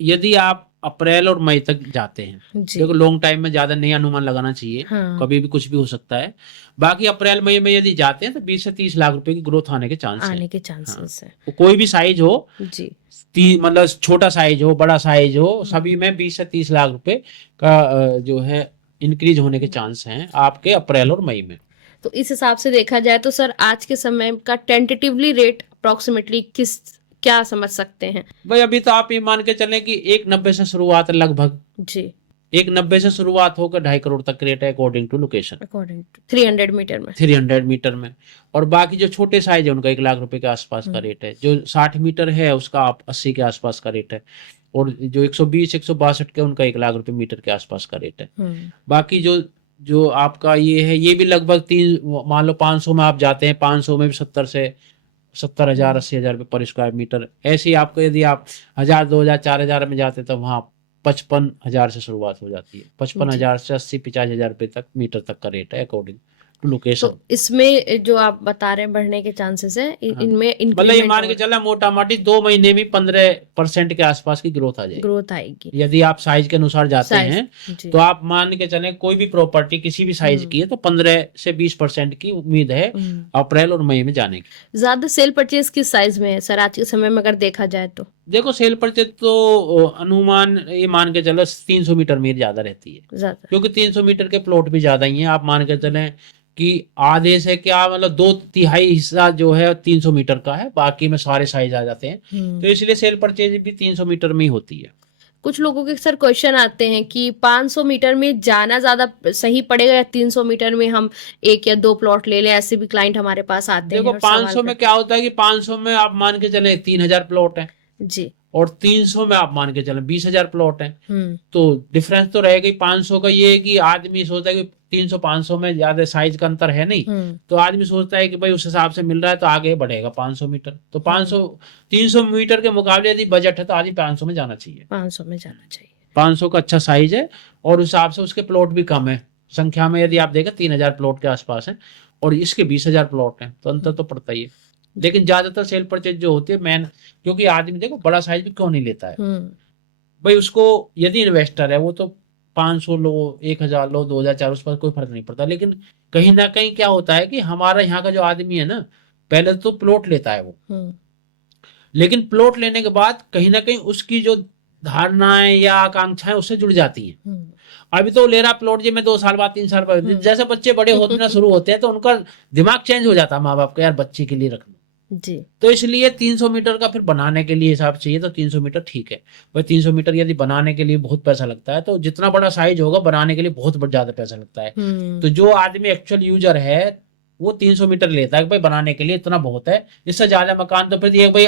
यदि आप अप्रैल और मई तक जाते हैं, जी। देखो लॉन्ग टाइम में ज्यादा नहीं अनुमान लगाना चाहिए, हाँ। कभी भी कुछ भी हो सकता है। बाकी अप्रैल मई में यदि जाते हैं तो 20 से 30 लाख रुपए की ग्रोथ आने के चांस है। आने के हाँ, चांसेस है। तो कोई भी साइज हो, जी। मतलब छोटा साइज हो बड़ा साइज हो, सभी में 20 से 30 लाख रुपए का जो है इंक्रीज होने के चांस हैं आपके अप्रैल और मई में। तो इस हिसाब से देखा जाए तो सर आज के समय का टेंटेटिवली रेट अप्रोक्सीमेटली किस क्या समझ सकते हैं? भाई अभी तो आप ये मान के चलें कि 190 से शुरुआत है लगभग, जी। 190 से शुरुआत होकर 2.5 करोड़ तक रेट है according to location, according to 300 metre में। 300 मीटर में। और बाकी जो छोटे साइज है उनका 1 लाख रुपए के आसपास का रेट है, जो 60 मीटर है उसका आप 80 के आसपास का रेट है, और जो 120 162 के उनका 1 लाख रुपए मीटर के आसपास का रेट है। बाकी जो जो आपका ये है, ये भी लगभग तीन, मान लो 500 में आप जाते हैं, 500 में भी 70,000 80,000 रुपये पर स्क्वायर मीटर। ऐसे ही आपको यदि आप 1,000 2,000 4,000 में जाते तो वहाँ 55,000 से शुरुआत हो जाती है, 55,000 से 80-50,000 रुपये तक मीटर तक का रेट है अकॉर्डिंग टू लोकेशन। तो इसमें जो आप बता रहे हैं बढ़ने के चांसेस है, इनमें मतलब ये इंक्रीमेंट मान के चला मोटा मोटी 2 महीने में 15% के आसपास की ग्रोथ आ जाएगी, ग्रोथ आएगी यदि आप साइज के अनुसार जाते साइज। हैं। जी। तो आप मान के चले कोई भी प्रॉपर्टी किसी भी साइज की है तो 15 से 20% की उम्मीद है अप्रैल और मई में जाने की। ज्यादा सेल परचेज किस साइज में है सर आज के समय में अगर देखा जाए तो? देखो सेल परचेज तो अनुमान ये मान के चलो 300 मीटर में ज्यादा रहती है, ज्यादा, क्योंकि 300 मीटर के प्लॉट भी ज्यादा ही हैं। आप मान के चलें कि आधे से क्या मतलब 2/3 हिस्सा जो है 300 मीटर का है, बाकी में सारे साइज आ जाते हैं। तो इसलिए सेल परचेज भी 300 मीटर में ही होती है। कुछ लोगों के सर क्वेश्चन आते हैं कि 500 मीटर में जाना ज्यादा सही पड़ेगा या 300 मीटर में हम 1 या 2 प्लॉट ले लें, ऐसे भी क्लाइंट हमारे पास आते हैं देखो और सवाल 500 में करते क्या होता है कि 500 में आप मान के चले 3,000 प्लॉट है, हैं। जी। और 300 में आप मान के चले 20,000 प्लॉट है। तो डिफरेंस तो रहेगा ही। 500 का ये है कि आदमी सोचता है कि 300 500 में ज्यादा साइज का अंतर है नहीं, तो आदमी सोचता है कि भाई उस हिसाब से मिल रहा है तो आगे बढ़ेगा 500 मीटर। तो 300 मीटर के मुकाबले यदि बजट है तो आदमी 500 में जाना चाहिए, 500 में जाना चाहिए। 500 का अच्छा साइज है, और उस हिसाब से उसके प्लॉट भी कम है संख्या में। यदि आप देखें 3,000 प्लॉट के आसपास है और इसके 20,000 प्लॉट हैं, तो अंतर तो पड़ता ही है। लेकिन ज्यादातर सेल परचेज जो होती है मैन, क्योंकि आदमी देखो बड़ा साइज भी क्यों नहीं लेता है भाई, उसको यदि इन्वेस्टर है वो तो 500 लो 1,000 लो 2,000 4 उस पर कोई फर्क नहीं पड़ता। लेकिन कहीं ना कहीं क्या होता है कि हमारा यहाँ का जो आदमी है ना, पहले तो प्लॉट लेता है वो, लेकिन प्लॉट लेने के बाद कहीं ना कहीं उसकी जो धारणाएं या आकांक्षाएं उससे जुड़ जाती हैं। अभी तो ले रहा प्लॉट जी मैं 2 साल बाद 3 साल बाद, जैसे बच्चे बड़े होते ना शुरू होते हैं तो उनका दिमाग चेंज हो जाता है माँ बाप का, यार बच्चे के लिए रखना। जी। तो इसलिए 300 मीटर का फिर बनाने के लिए हिसाब चाहिए, तो 300 मीटर ठीक है भाई। 300 मीटर यदि बनाने के लिए बहुत पैसा लगता है, तो जितना बड़ा साइज होगा बनाने के लिए बहुत ज्यादा पैसा लगता है। तो जो आदमी एक्चुअल यूजर है वो 300 मीटर लेता है भाई, बनाने के लिए इतना बहुत है, इससे ज्यादा मकान तो फिर ये भाई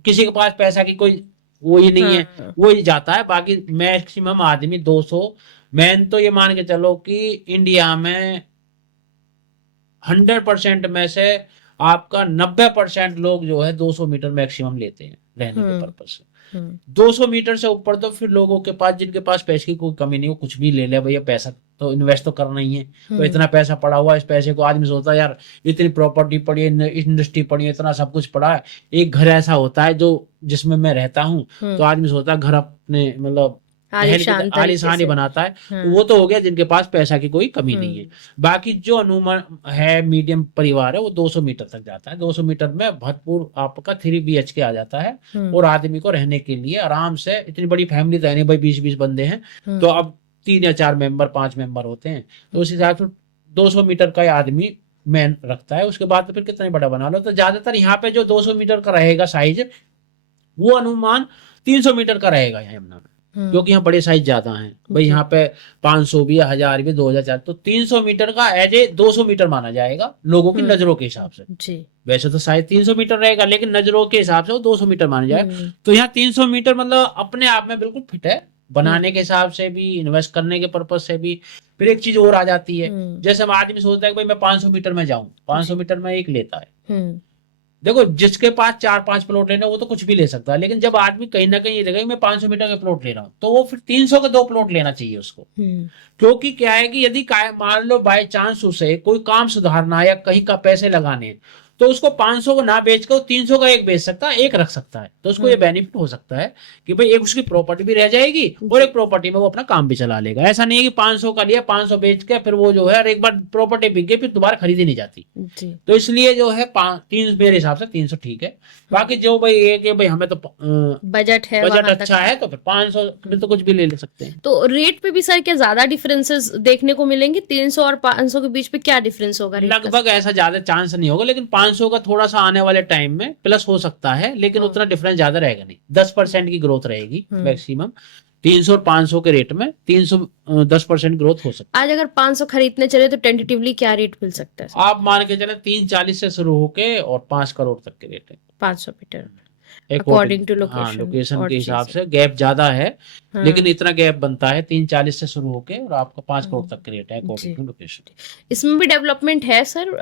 किसी के पास पैसा की कोई वो ही नहीं है, वो ही जाता है। बाकी मैक्सिमम आदमी 200, मैन तो ये मान के चलो कि इंडिया में 100% में से आपका 90% लोग जो है 200 मीटर मैक्सिमम लेते हैं रहने के पर्पज से। 200 मीटर से ऊपर तो फिर लोगों के पास, जिनके पास पैसे की कोई कमी नहीं, वो कुछ भी ले ले भैया, पैसा तो इन्वेस्ट तो करना ही है। तो इतना पैसा पड़ा हुआ है, इस पैसे को आदमी सोचता है यार इतनी प्रॉपर्टी पड़ी है, इंडस्ट्री पड़ी है, इतना सब कुछ पड़ा है। एक घर ऐसा होता है जो जिसमें मैं रहता हूँ, तो आदमी सोचता है घर अपने मतलब आलीशान ही बनाता है। तो वो तो हो गया जिनके पास पैसा की कोई कमी नहीं है। बाकी जो अनुमान है मीडियम परिवार है वो 200 मीटर तक जाता है। 200 मीटर में भरपूर आपका 3 BHK आ जाता है, और आदमी को रहने के लिए आराम से, इतनी बड़ी फैमिली तो है नहीं भाई, 20-20 बंदे हैं तो अब 3 या 4 मेंबर 5 मेंबर होते हैं, तो उस हिसाब से 200 मीटर का आदमी मैन रखता है। उसके बाद तो फिर कितना बड़ा बना लो। तो ज्यादातर यहाँ पे जो 200 मीटर का रहेगा साइज, वो अनुमान 300 मीटर का रहेगा यहाँ यमुना में, क्योंकि यहाँ बड़े साइज ज्यादा हैं भाई। यहाँ पे 500 भी 1000 भी 2004, तो 300 मीटर का एज ए 200 मीटर माना जाएगा लोगों की नजरों के हिसाब से। जी। वैसे तो साइज 300 मीटर रहेगा, लेकिन नजरों के हिसाब से वो 200 मीटर माना जाएगा। तो यहाँ 300 मीटर मतलब अपने आप में बिल्कुल फिट है, बनाने के हिसाब से भी, इन्वेस्ट करने के पर्पज से भी। फिर एक चीज और आ जाती है, जैसे हम आदमी सोचता है कि भाई मैं 500 मीटर में जाऊं, 500 मीटर में एक लेता है। देखो जिसके पास 4-5 प्लॉट लेना वो तो कुछ भी ले सकता है, लेकिन जब आदमी कहीं ना कहीं ये देखेगा मैं 500 मीटर का प्लॉट ले रहा हूँ, तो वो फिर 300 के 2 प्लॉट लेना चाहिए उसको। क्योंकि क्या है कि यदि मान लो बाय चांस उसे कोई काम सुधारना या कहीं का पैसे लगाने, तो उसको 500 को ना बेच कर 300 का एक बेच सकता है, एक रख सकता है, तो उसको ये बेनिफिट हो सकता है कि भाई एक उसकी प्रॉपर्टी भी रह जाएगी और एक प्रॉपर्टी में वो अपना काम भी चला लेगा। ऐसा नहीं है कि 500 का लिया 500 बेच के फिर वो जो है एक बार प्रॉपर्टी बिक गई फिर दोबारा खरीदी नहीं जाती। तो इसलिए जो है मेरे हिसाब से 300 ठीक है। बाकी जो भाई ये कि भाई हमें तो बजट है, बजट अच्छा है तो फिर 500 में तो कुछ भी ले सकते हैं। तो रेट पे भी सर क्या ज्यादा डिफरेंसेस देखने को मिलेंगे? 300 और 500 के बीच में क्या डिफरेंस होगा? लगभग ऐसा ज्यादा चांस नहीं होगा, लेकिन 500 का थोड़ा सा आने वाले टाइम में प्लस हो सकता है, लेकिन उतना डिफरेंस ज्यादा रहेगा नहीं। 10% की ग्रोथ रहेगी मैक्सिमम। 300 और 500 के रेट में 10% ग्रोथ हो सकती है। आज अगर 500 खरीदने चले तो टेंटेटिवली क्या रेट मिल सकता है? आप मान के चले 340 से शुरू होके और 5 करोड़ तक के रेट है 500 मीटर अकॉर्डिंग टू हाँ, लोकेशन के हिसाब से गैप ज्यादा है। लेकिन इतना गैप बनता है 340 से शुरू होके और आपका 5 करोड़ तक के रेट है अकॉर्डिंग टू लोकेशन। इसमें भी डेवलपमेंट है सर?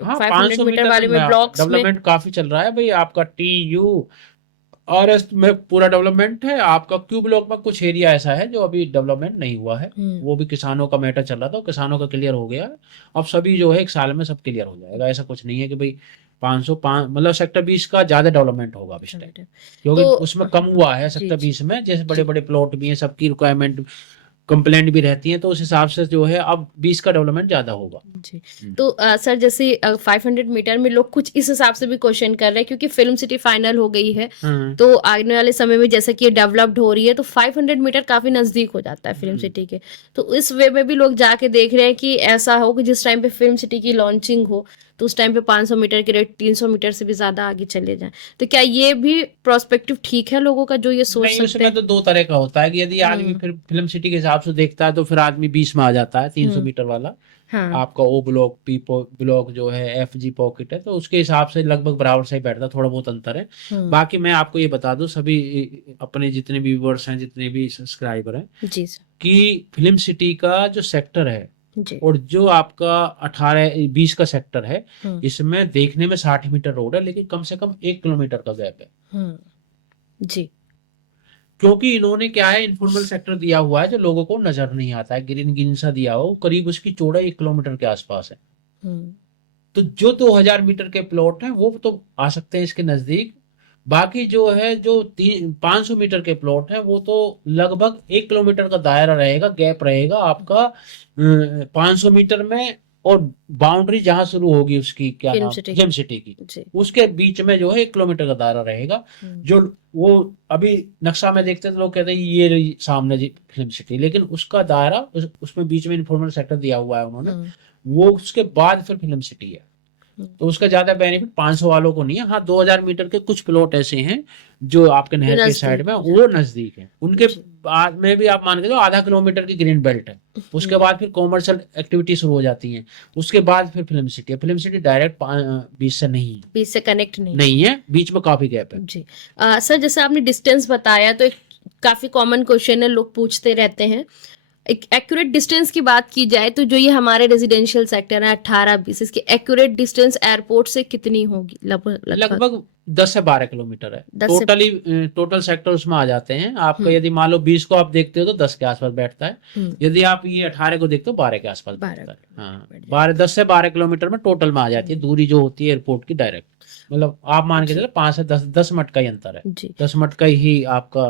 500 मीटर वाले में ब्लॉक्स में डेवलपमेंट काफी चल रहा है भाई। आपका TURS में पूरा डेवलपमेंट है। आपका क्यू ब्लॉक में कुछ एरिया ऐसा है जो अभी डेवलपमेंट नहीं हुआ है, वो भी किसानों का मैटर चल रहा था, किसानों का क्लियर हो गया। अब सभी जो है 1 साल में सब क्लियर हो जाएगा। ऐसा कुछ नहीं है कि भाई 505 मतलब सेक्टर 20 का ज्यादा डेवलपमेंट होगा अभी टाइम, क्योंकि तो उसमें कम हुआ है सेक्टर 20 में। जैसे बड़े बड़े प्लॉट भी हैं, सबकी रिक्वायरमेंट कंप्लेंट भी रहती है, तो उस हिसाब से जो है अब 20 का डेवलपमेंट ज्यादा होगा जी। तो सर जैसे 500 मीटर में लोग कुछ इस हिसाब से भी क्वेश्चन कर रहे हैं, क्योंकि फिल्म सिटी फाइनल हो गई है, तो आने वाले समय में जैसे कि ये डेवलप्ड हो रही है तो 500 मीटर काफी नजदीक हो जाता है फिल्म सिटी के। तो इस वे में भी लोग जाके देख रहे हैं कि ऐसा हो कि जिस टाइम पे फिल्म सिटी की लॉन्चिंग हो तो उस टाइम पे 500 मीटर के रेट 300 मीटर से भी ज्यादा आगे चले जाएं। तो क्या ये भी प्रोस्पेक्टिव ठीक है लोगों का जो ये सोच सकते हैं? उसमें तो 2 तरह का होता है कि यदि आदमी फिर फिल्म सिटी के हिसाब से देखता है तो फिर आदमी 20 में आ जाता है 300 मीटर वाला। आपका O ब्लॉक P ब्लॉक जो है FG पॉकेट है, तो उसके हिसाब से लगभग बराबर से ही बैठता है, थोड़ा बहुत अंतर है। बाकी मैं आपको ये बता दूं सभी अपने जितने भी व्यूअर्स हैं, जितने भी सब्सक्राइबर हैं जी कि फिल्म सिटी का जो सेक्टर है और जो आपका 18-20 का सेक्टर है, इसमें देखने में 60 मीटर रोड है, लेकिन कम से कम 1 किलोमीटर का गैप है जी। तो इन्होंने क्या है इन्फॉर्मल सेक्टर दिया हुआ है जो लोगों को नजर नहीं आता है, ग्रीन सा दिया हो, करीब उसकी चौड़ाई 1 किलोमीटर के आसपास है। तो जो 2000 मीटर के प्लॉट हैं वो तो आ सकते हैं इसके नजदीक। बाकी जो है जो 500 मीटर के प्लॉट हैं वो तो लगभग 1 किलोमीटर का दायरा रहेगा, गैप रहेगा आपका 500 मीटर में, और बाउंड्री जहां शुरू होगी उसकी क्या नाम फिल्म सिटी की, उसके बीच में जो है 1 किलोमीटर का दायरा रहेगा। जो वो अभी नक्शा में देखते तो लोग कहते हैं ये सामने जी फिल्म सिटी, लेकिन उसका दायरा उसमें बीच में इन्फॉर्मल सेक्टर दिया हुआ है उन्होंने, वो उसके बाद फिर फिल्म सिटी है। तो उसका ज्यादा बेनिफिट 500 वालों को नहीं है। हाँ 2000 मीटर के कुछ प्लॉट ऐसे हैं जो आपके नहर के साइड में वो नजदीक है, उनके बाद में भी आप मान के चलो आधा किलोमीटर की ग्रीन बेल्ट है। उसके बाद फिर कॉमर्शियल एक्टिविटी शुरू हो जाती है, उसके बाद फिर फिल्म सिटी है। फिल्म सिटी डायरेक्ट 20 से नहीं है, 20 से कनेक्ट नहीं है, बीच में काफी गैप है जी। सर जैसे आपने डिस्टेंस बताया तो एक काफी कॉमन क्वेश्चन है, लोग पूछते रहते हैं, एक एक्यूरेट डिस्टेंस की बात की जाए तो जो ये हमारे रेजिडेंशियल सेक्टर है 18-20, इसकी एक्यूरेट डिस्टेंस एयरपोर्ट से कितनी होगी? लगभग 10 से 12 किलोमीटर है टोटल सेक्टर उसमें आ जाते हैं आपका। यदि मान लो 20 को आप देखते हो तो 10 के आसपास बैठता है, यदि आप ये 18 को देखते हो 12 के आसपास बैठता है। हाँ 10 से 12 किलोमीटर में टोटल में आ जाती है दूरी जो होती है एयरपोर्ट की डायरेक्ट। मतलब आप मान के चलो 5 से 10 मिनट का ही अंतर है, 10 मिनट का ही आपका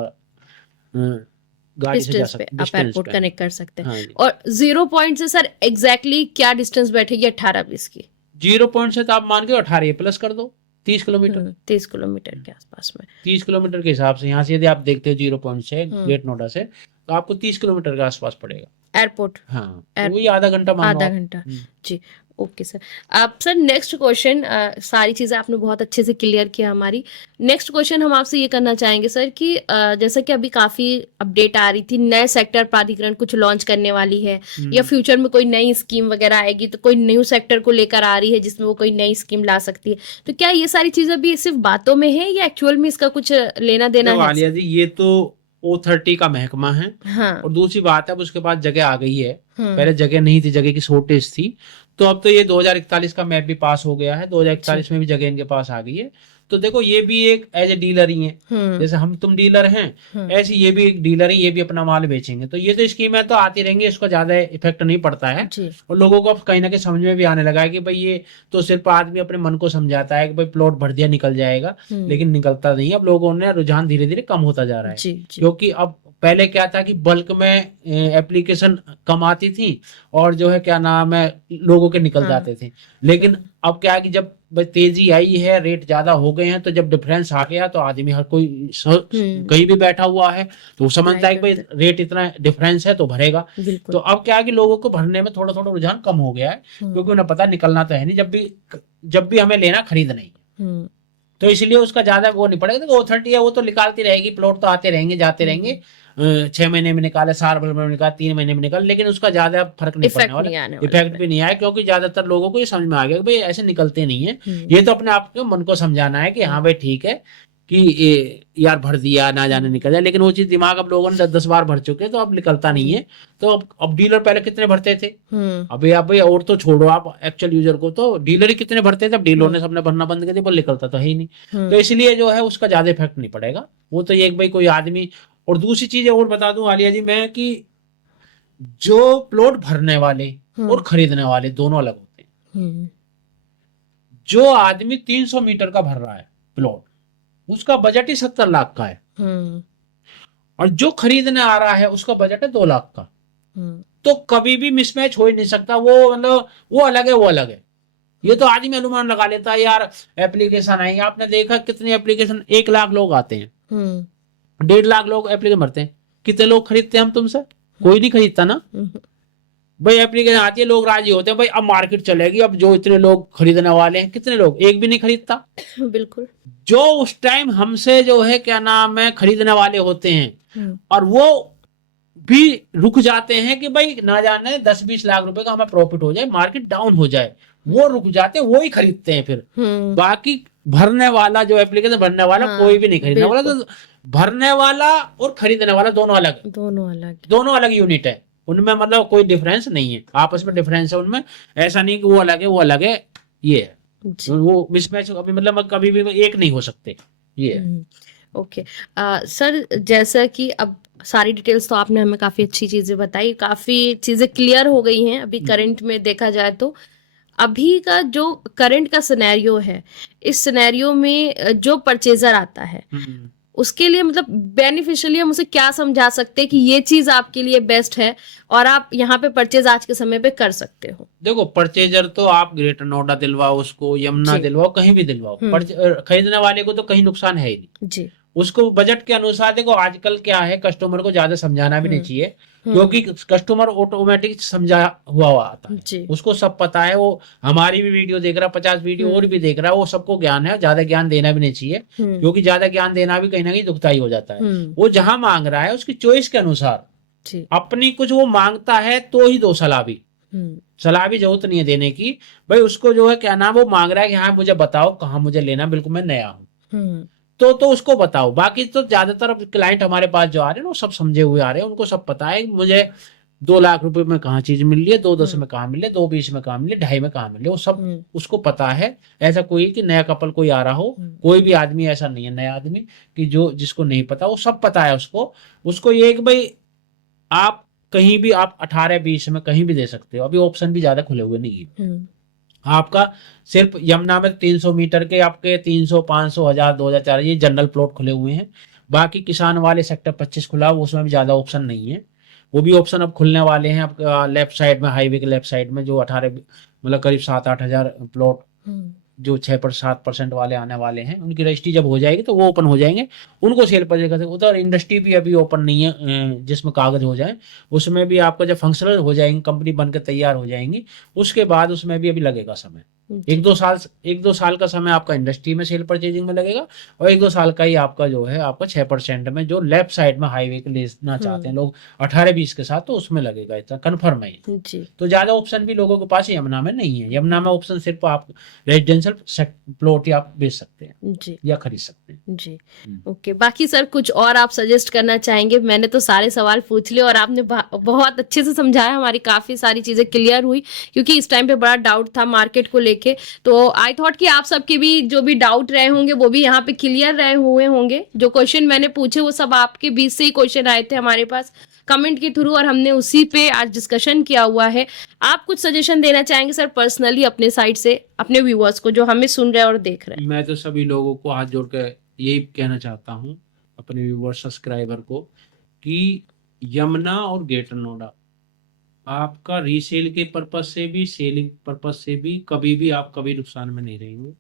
गाड़ी से जा सकते आप एयरपोर्ट कनेक्ट कर सकते हैं। हाँ, और 0 पॉइंट से सर एग्जैक्टली क्या डिस्टेंस बैठेगी 18-20 की? 0 पॉइंट से तो आप मान के 18 प्लस कर दो 30 किलोमीटर, 30 किलोमीटर के आसपास में। 30 किलोमीटर के हिसाब से यहाँ से यदि आप देखते हो 0 पॉइंट से गेट नोएडा से तो आपको 30 किलोमीटर के आसपास पड़ेगा एयरपोर्ट। हाँ वही आधा घंटा जी। Okay sir. आप सर नेक्स्ट क्वेश्चन, सारी चीज़ें आपने बहुत अच्छे से क्लियर किया हमारी। नेक्स्ट क्वेश्चन हम आपसे ये करना चाहेंगे सर कि जैसा कि अभी काफ़ी अपडेट आ रही थी, नए सेक्टर प्राधिकरण कुछ लॉन्च करने वाली है या फ्यूचर में कोई नई स्कीम वगैरह आएगी तो कोई न्यू सेक्टर को लेकर आ रही है जिसमें वो कोई नई स्कीम ला सकती है, तो क्या ये सारी चीज़ें भी सिर्फ बातों में है या एक्चुअल में इसका कुछ लेना देना है? ये तो O30 का महकमा है, हाँ। और दूसरी बात है अब उसके पास जगह आ गई है। हम्म। पहले जगह नहीं थी, जगह की शॉर्टेज थी। तो अब तो ये 2041 का मैप भी पास हो गया है, 2041 में भी जगह इनके पास आ गई है। तो देखो ये भी एक एज ए डीलर ही है, हम्म। जैसे हम तुम डीलर हैं, हम्म। ऐसे ये भी एक डीलर है, ये भी अपना माल बेचेंगे। तो ये तो स्कीमें तो आती रहेंगी, इसका ज्यादा इफेक्ट नहीं पड़ता है। जी। और लोगों को अब कहीं ना कहीं समझ में भी आने लगा है कि भाई ये तो सिर्फ आदमी अपने मन को समझाता है कि भाई प्लॉट भर दिया निकल जाएगा, लेकिन निकलता नहीं है। अब लोगों ने रुझान धीरे धीरे कम होता जा रहा है, जी जी। क्योंकि अब पहले क्या था कि बल्क में एप्लीकेशन कम आती थी, और जो है क्या नाम है लोगों के निकल हाँ। जाते थे। लेकिन अब क्या है कि जब तेजी आई है, रेट ज्यादा हो गए हैं, तो जब डिफरेंस आ गया तो आदमी हर कोई कहीं भी बैठा हुआ है तो वो समझता है कि भाई रेट इतना डिफरेंस है तो भरेगा। बिल्कुल। तो अब क्या है कि लोगों को भरने में थोड़ा थोड़ा रुझान कम हो गया है, क्योंकि उन्हें पता निकलना तो है नहीं, जब भी हमें लेना खरीदना ही है। तो इसलिए उसका ज्यादा वो नहीं पड़ेगा। तो O30 है वो तो निकालती रहेगी, प्लॉट तो आते रहेंगे जाते रहेंगे, 6 महीने में निकाले, 4 महीने में निकाले, 3 महीने में निकाले, लेकिन उसका ज्यादा फर्क नहीं पड़ने वाला, इफेक्ट भी नहीं आया, क्योंकि ज्यादातर लोगों को ये समझ में आ गया कि भाई ऐसे निकलते नहीं है। ये तो अपने आप के मन को समझाना है कि हाँ भाई ठीक है कि यार भर दिया ना जाने निकल जाए, लेकिन वो चीज दिमाग अब लोगों ने 10-10 बार भर चुके हैं, तो अब निकलता नहीं है। तो अब डीलर पहले कितने भरते थे, अभी आप भाई और तो छोड़ो, आप एक्चुअल यूजर को, तो डीलर ही कितने भरते थे। अब डीलर ने सबने भरना बंद कर दिया, पर निकलता तो है ही नहीं। तो इसलिए जो है उसका ज्यादा इफेक्ट नहीं पड़ेगा। वो तो ये भाई कोई आदमी, और दूसरी चीज और बता दूं आलिया जी मैं, कि जो प्लॉट भरने वाले और खरीदने वाले दोनों अलग होते हैं। जो आदमी 300 मीटर का भर रहा है प्लॉट, उसका बजट ही 70 लाख का है, और जो खरीदने आ रहा है उसका बजट है 2 लाख का। तो कभी भी मिसमैच हो ही नहीं सकता। वो मतलब वो अलग है, वो अलग है। ये तो आदमी अनुमान लगा लेता है यार एप्लीकेशन आई, आपने देखा कितनी एप्लीकेशन, 1 लाख लोग आते हैं, 1.5 लाख लोग एप्लीकेशन भरते हैं, कितने लोग खरीदते हैं हम तुमसे? कोई नहीं खरीदता ना भाई। एप्लीकेशन आती है, लोग राजी होते हैं, भाई अब मार्केट चलेगी, अब जो इतने लोग खरीदने वाले हैं, कितने लोग, एक भी नहीं खरीदता। बिल्कुल। जो उस टाइम हमसे जो है क्या नाम है खरीदने वाले होते हैं, और वो भी रुक जाते हैं कि भाई ना जाने 10-20 लाख रुपए का हमें प्रॉफिट हो जाए, मार्केट डाउन हो जाए, वो रुक जाते हैं, वो ही खरीदते हैं फिर। बाकी भरने वाला, जो एप्लीकेशन भरने वाला, कोई भी नहीं खरीदने वाला। तो भरने वाला और खरीदने वाला दोनों अलग यूनिट है, उनमें मतलब कोई डिफरेंस नहीं है, आपस में डिफरेंस है उनमें। ऐसा नहीं कि वो अलग है वो अलग है, ये है। वो मिसमैच अभी मतलब कभी भी एक नहीं हो सकते, ये है। ओके सर, जैसा कि अब सारी डिटेल्स तो आपने हमें काफी अच्छी चीजें बताई, काफी चीजें क्लियर हो गई हैं। अभी करंट में देखा जाए तो अभी का जो करंट का सिनेरियो है, इस सिनेरियो में जो परचेजर आता है उसके लिए मतलब बेनिफिशियली हम उसे क्या समझा सकते हैं कि ये चीज आपके लिए बेस्ट है और आप यहाँ पे परचेज आज के समय पे कर सकते हो? देखो परचेजर तो आप ग्रेटर नोएडा दिलवाओ, उसको यमुना दिलवाओ, कहीं भी दिलवाओ, खरीदने वाले को तो कहीं नुकसान है ही नहीं जी। उसको बजट के अनुसार। देखो आजकल क्या है, कस्टमर को ज्यादा समझाना भी नहीं चाहिए, क्योंकि कस्टमर ऑटोमेटिक समझा हुआ आता है, उसको सब पता है। वो हमारी भी वीडियो देख रहा है, 50 वीडियो और भी देख रहा है, वो सबको ज्ञान है। ज्यादा ज्ञान देना भी नहीं चाहिए, क्योंकि ज्यादा ज्ञान देना भी कहीं ना कहीं दुखदाई हो जाता है। वो जहां मांग रहा है उसकी चॉइस के अनुसार अपनी कुछ वो मांगता है तो ही दो सलाह भी। सलाह भी जरूरत नहीं है देने की, भाई उसको जो है क्या नाम वो मांग रहा है कि हाँ मुझे बताओ कहाँ मुझे लेना, बिल्कुल मैं नया हूँ, तो उसको बताओ। बाकी तो ज्यादातर अब क्लाइंट हमारे पास जो आ रहे हैं वो सब समझे हुए आ रहे हैं, उनको सब पता है मुझे 2 लाख रुपए में कहाँ चीज मिल रही है, 2.10 में कहाँ मिले, 2.20 में कहाँ मिले, 2.5 में कहाँ मिले, वो सब उसको पता है। ऐसा कोई कि नया कपल कोई आ रहा हो, कोई भी आदमी ऐसा नहीं है नया आदमी कि जो जिसको नहीं पता, वो सब पता है उसको ये कि भाई आप कहीं भी आप 18-20 में कहीं भी दे सकते हो। अभी ऑप्शन भी ज्यादा खुले हुए नहीं है। आपका सिर्फ यमुना में 300 मीटर के आपके 300, 500, 1000, 2000, 4000 ये जनरल प्लॉट खुले हुए हैं। बाकी किसान वाले सेक्टर 25 खुला हुआ, उसमें भी ज्यादा ऑप्शन नहीं है। वो भी ऑप्शन अब खुलने वाले हैं आपका लेफ्ट साइड में, हाईवे के लेफ्ट साइड में, जो 18 मतलब करीब 7-8 हजार प्लॉट जो 6-7% वाले आने वाले हैं, उनकी रजिस्ट्री जब हो जाएगी तो वो ओपन हो जाएंगे, उनको सेल पर कर सकते। उधर इंडस्ट्री भी अभी ओपन नहीं है जिसमें कागज हो जाए, उसमें भी आपका जब फंक्शनल हो जाएंगे, कंपनी बनकर तैयार हो जाएंगी, उसके बाद उसमें भी अभी लगेगा समय। एक दो साल का समय आपका इंडस्ट्री में सेल परचेजिंग में लगेगा, और 1-2 साल का ही आपका जो है आपका 6% में जो लेफ्ट साइड में हाईवे के लेना चाहते हैं लोग 18-20 के साथ, तो उसमें लगेगा, इतना कन्फर्म है। जी तो ज्यादा ऑप्शन भी लोगों के पास यमुना में नहीं है। यमुना में ऑप्शन सिर्फ आप रेजिडेंशियल प्लॉट या आप बेच सकते हैं जी या खरीद सकते हैं। जी ओके। बाकी सर कुछ और आप सजेस्ट करना चाहेंगे? मैंने तो सारे सवाल पूछ लिए और आपने बहुत अच्छे से समझाया, हमारी काफी सारी चीजें क्लियर हुई, क्योंकि इस टाइम पे बड़ा डाउट था मार्केट को लेके। तो आई थॉट कि आप सबके भी जो भी डाउट रहे होंगे वो भी यहाँ पे क्लियर रहे हुए होंगे। जो क्वेश्चन मैंने पूछे वो सब आपके बीच से ही क्वेश्चन आए थे हमारे पास कमेंट के थ्रू, और हमने उसी पे आज डिस्कशन किया हुआ है। आप कुछ सजेशन देना चाहेंगे सर पर्सनली अपने साइड से अपने व्यूअर्स को जो हमें सुन रहे हैं और देख रहे हैं? मैं तो सभी लोगों को हाथ जोड़ के यही कहना चाहता हूँ, अपने व्यूअर्स सब्सक्राइबर को, कि यमुना और ग्रेटर नोएडा आपका रीसेल के पर्पज से भी, सेलिंग पर्पज से भी, कभी भी आप कभी नुकसान में नहीं रहेंगे।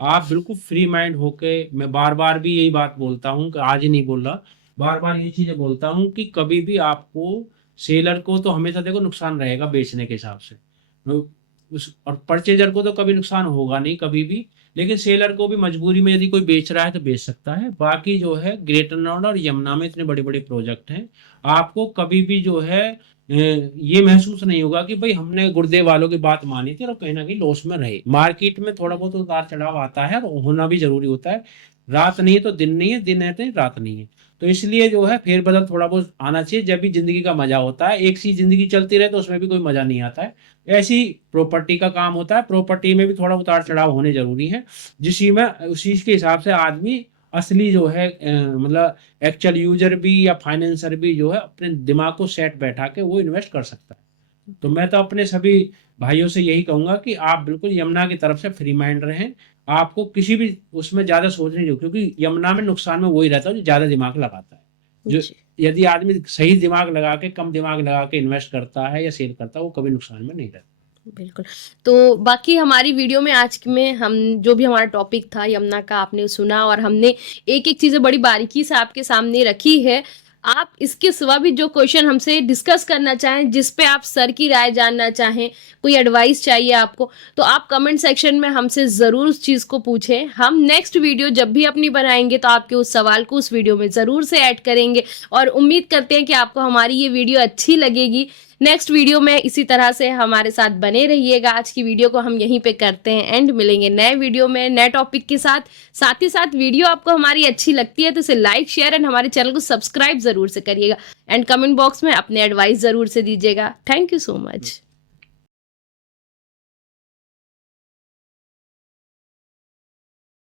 आप बिल्कुल फ्री माइंड होके, मैं बार बार भी यही बात बोलता हूँ कि आज ही नहीं बोल रहा, बार बार ये चीजें बोलता हूँ कि कभी भी आपको, सेलर को तो हमेशा देखो नुकसान रहेगा बेचने के हिसाब से, उस और परचेजर को तो कभी नुकसान होगा नहीं कभी भी, लेकिन सेलर को भी मजबूरी में यदि कोई बेच रहा है तो बेच सकता है। बाकी जो है ग्रेटर नोएडा और यमुना में इतने बड़े बड़े प्रोजेक्ट हैं, आपको कभी भी जो है ये महसूस नहीं होगा कि भाई हमने गुर्दे वालों की बात मानी थी और कहीं ना कहीं लॉस में रहे। मार्केट में थोड़ा बहुत उतार चढ़ाव आता है और होना भी जरूरी होता है। रात नहीं है तो दिन नहीं है, दिन है तो रात नहीं है। तो इसलिए जो है फेरबदल थोड़ा बहुत आना चाहिए, जब भी जिंदगी का मजा होता है। एक सी जिंदगी चलती रहे तो उसमें भी कोई मजा नहीं आता है। ऐसी प्रॉपर्टी का काम होता है, प्रॉपर्टी में भी थोड़ा उतार चढ़ाव होने जरूरी है, जिसी में उसी के हिसाब से आदमी असली जो है मतलब एक्चुअल यूजर भी या फाइनेंसर भी जो है अपने दिमाग को सेट बैठा के वो इन्वेस्ट कर सकता है। तो मैं तो अपने सभी भाइयों से यही कहूंगा कि आप बिल्कुल यमुना की तरफ से फ्री माइंड रहें। आपको किसी भी उसमें ज्यादा सोचने नहीं, क्योंकि यमुना में नुकसान में वही रहता है जो ज्यादा दिमाग लगाता है। जो यदि आदमी सही दिमाग लगा के, कम दिमाग लगा के इन्वेस्ट करता है या सेल करता है, वो कभी नुकसान में नहीं रहता। बिल्कुल। तो बाकी हमारी वीडियो में आज में हम जो भी हमारा टॉपिक था यमुना का आपने सुना, और हमने एक एक चीज़ें बड़ी बारीकी से आपके सामने रखी है। आप इसके सिवा भी जो क्वेश्चन हमसे डिस्कस करना चाहें, जिस पे आप सर की राय जानना चाहें, कोई एडवाइस चाहिए आपको, तो आप कमेंट सेक्शन में हमसे ज़रूर उस चीज़ को पूछें। हम नेक्स्ट वीडियो जब भी अपनी बनाएंगे तो आपके उस सवाल को उस वीडियो में ज़रूर से ऐड करेंगे, और उम्मीद करते हैं कि आपको हमारी ये वीडियो अच्छी लगेगी। नेक्स्ट वीडियो में इसी तरह से हमारे साथ बने रहिएगा। आज की वीडियो को हम यहीं पे करते हैं एंड, मिलेंगे नए वीडियो में नए टॉपिक के साथ। साथ ही साथ वीडियो आपको हमारी अच्छी लगती है तो इसे लाइक शेयर एंड हमारे चैनल को सब्सक्राइब जरूर से करिएगा, एंड कमेंट बॉक्स में अपने एडवाइस जरूर से दीजिएगा। Thank you so much.